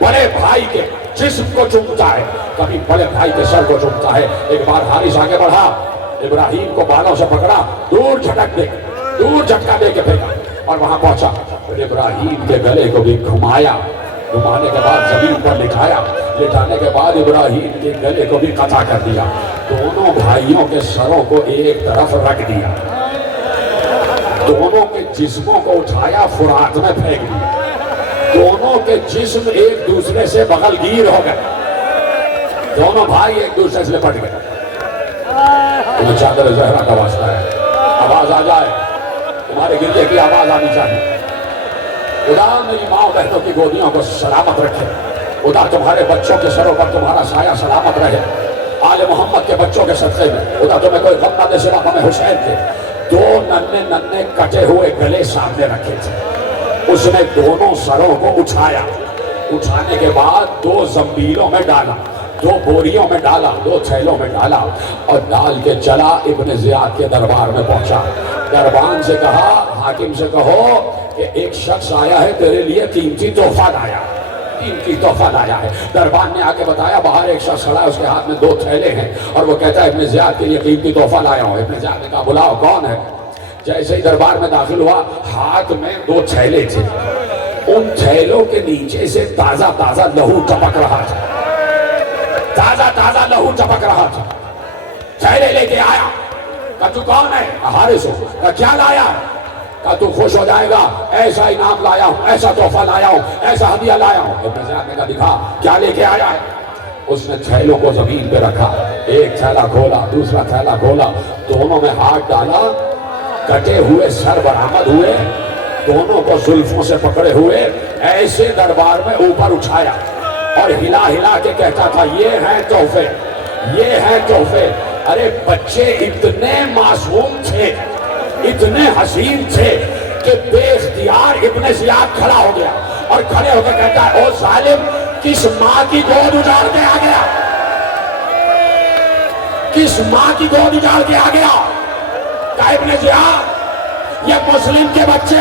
بڑے بھائی کے جسم کو چومتا ہے، کبھی بڑے بھائی کے سر کو چومتا ہے۔ ایک بار حارث آگے بڑھا، ابراہیم کو بالوں سے پکڑا، دور جھٹکا دے کے پھینکا، اور وہاں پہنچا، پھر ابراہیم کے گلے کو بھی گھمایا، گھمانے کے بعد زمین پر لٹھایا، لٹانے کے بعد ابراہیم کے گلے کو بھی قطع کر دیا، دونوں بھائیوں کے سروں کو ایک طرف رکھ دیا، دونوں کے جسموں کو اٹھایا، فرات میں پھینک دیا، دونوں کے جسم ایک دوسرے سے بغل گیر ہو گئے، دونوں بھائی ایک دوسرے سے لپٹ گئے۔ تمہیں چادر زہرا کا واسطہ ہے، آواز آ جائے، تمہارے گریے کی آواز آنی چاہیے۔ خدا میری ماں بہنوں کی گودیوں کو سلامت رکھے، خدا تمہارے بچوں کے سروں پر تمہارا سایہ سلامت رہے، آل محمد کے بچوں کے صدقے میں خدا تمہیں کوئی غم نہ دے سوا غم حسین کے۔ دو ننھے ننھے کٹے ہوئے گلے سامنے رکھے تھے، اس نے دونوں سروں کو اٹھانے کے بعد دو زنبیلوں میں ڈالا، دو بوریوں میں ڈالا، دو تھیلوں میں ڈالا اور ڈال کے چلا ابن زیاد کے دربار میں پہنچا۔ دربان سے کہا، حاکم سے کہو کہ ایک شخص آیا ہے تیرے لیے قیمتی تحفہ لایا، قیمتی تحفہ لایا ہے۔ دربان نے آ کے بتایا باہر ایک شخص کھڑا ہے، اس کے ہاتھ میں دو تھیلے ہیں اور وہ کہتا ہے ابن زیاد کے لیے قیمتی تحفہ لایا ہوں۔ ابن زیاد نے کہا بلاؤ کون ہے؟ جیسے ہی دربار میں داخل ہوا، ہاتھ میں دو تھیلے تھے، ان تھیلوں کے نیچے سے تازہ تازہ لہو ٹپک رہا تھا، تازہ تازہ لہو ٹپک رہا تھا۔ تھیلے لے کے آیا، کہا تو کون ہے؟ حارث ہو۔ کہا کیا لایا؟ کہا تو خوش ہو جائے گا، ایسا انعام لایا ہوں، ایسا تحفہ لایا ہوں، ایسا ہدیہ لایا ہوں۔ ابن زیاد نے کہا دکھا کیا لے کے آیا ہے؟ اس نے تھیلوں کو زمین پہ رکھا، ایک تھیلا کھولا، دوسرا تھیلا کھولا، دونوں میں ہاتھ ڈالا، کٹے ہوئے سر برآمد ہوئے، دونوں کو زلفوں سے پکڑے ہوئے ایسے دربار میں اوپر اٹھایا اور ہلا ہلا کے کہتا تھا یہ ہیں تحفے، یہ ہیں تحفے۔ ارے بچے اتنے معصوم تھے، اتنے حسین تھے کہ بے اختیار ابن زیاد کھڑا ہو گیا اور کھڑے ہو کے کہتا ہے او ظالم، کس ماں کی گود اجاڑ کے آ گیا؟ کس ماں کی گود اجاڑ کے آ گیا؟ کہا ابن زیاد یہ مسلم کے بچے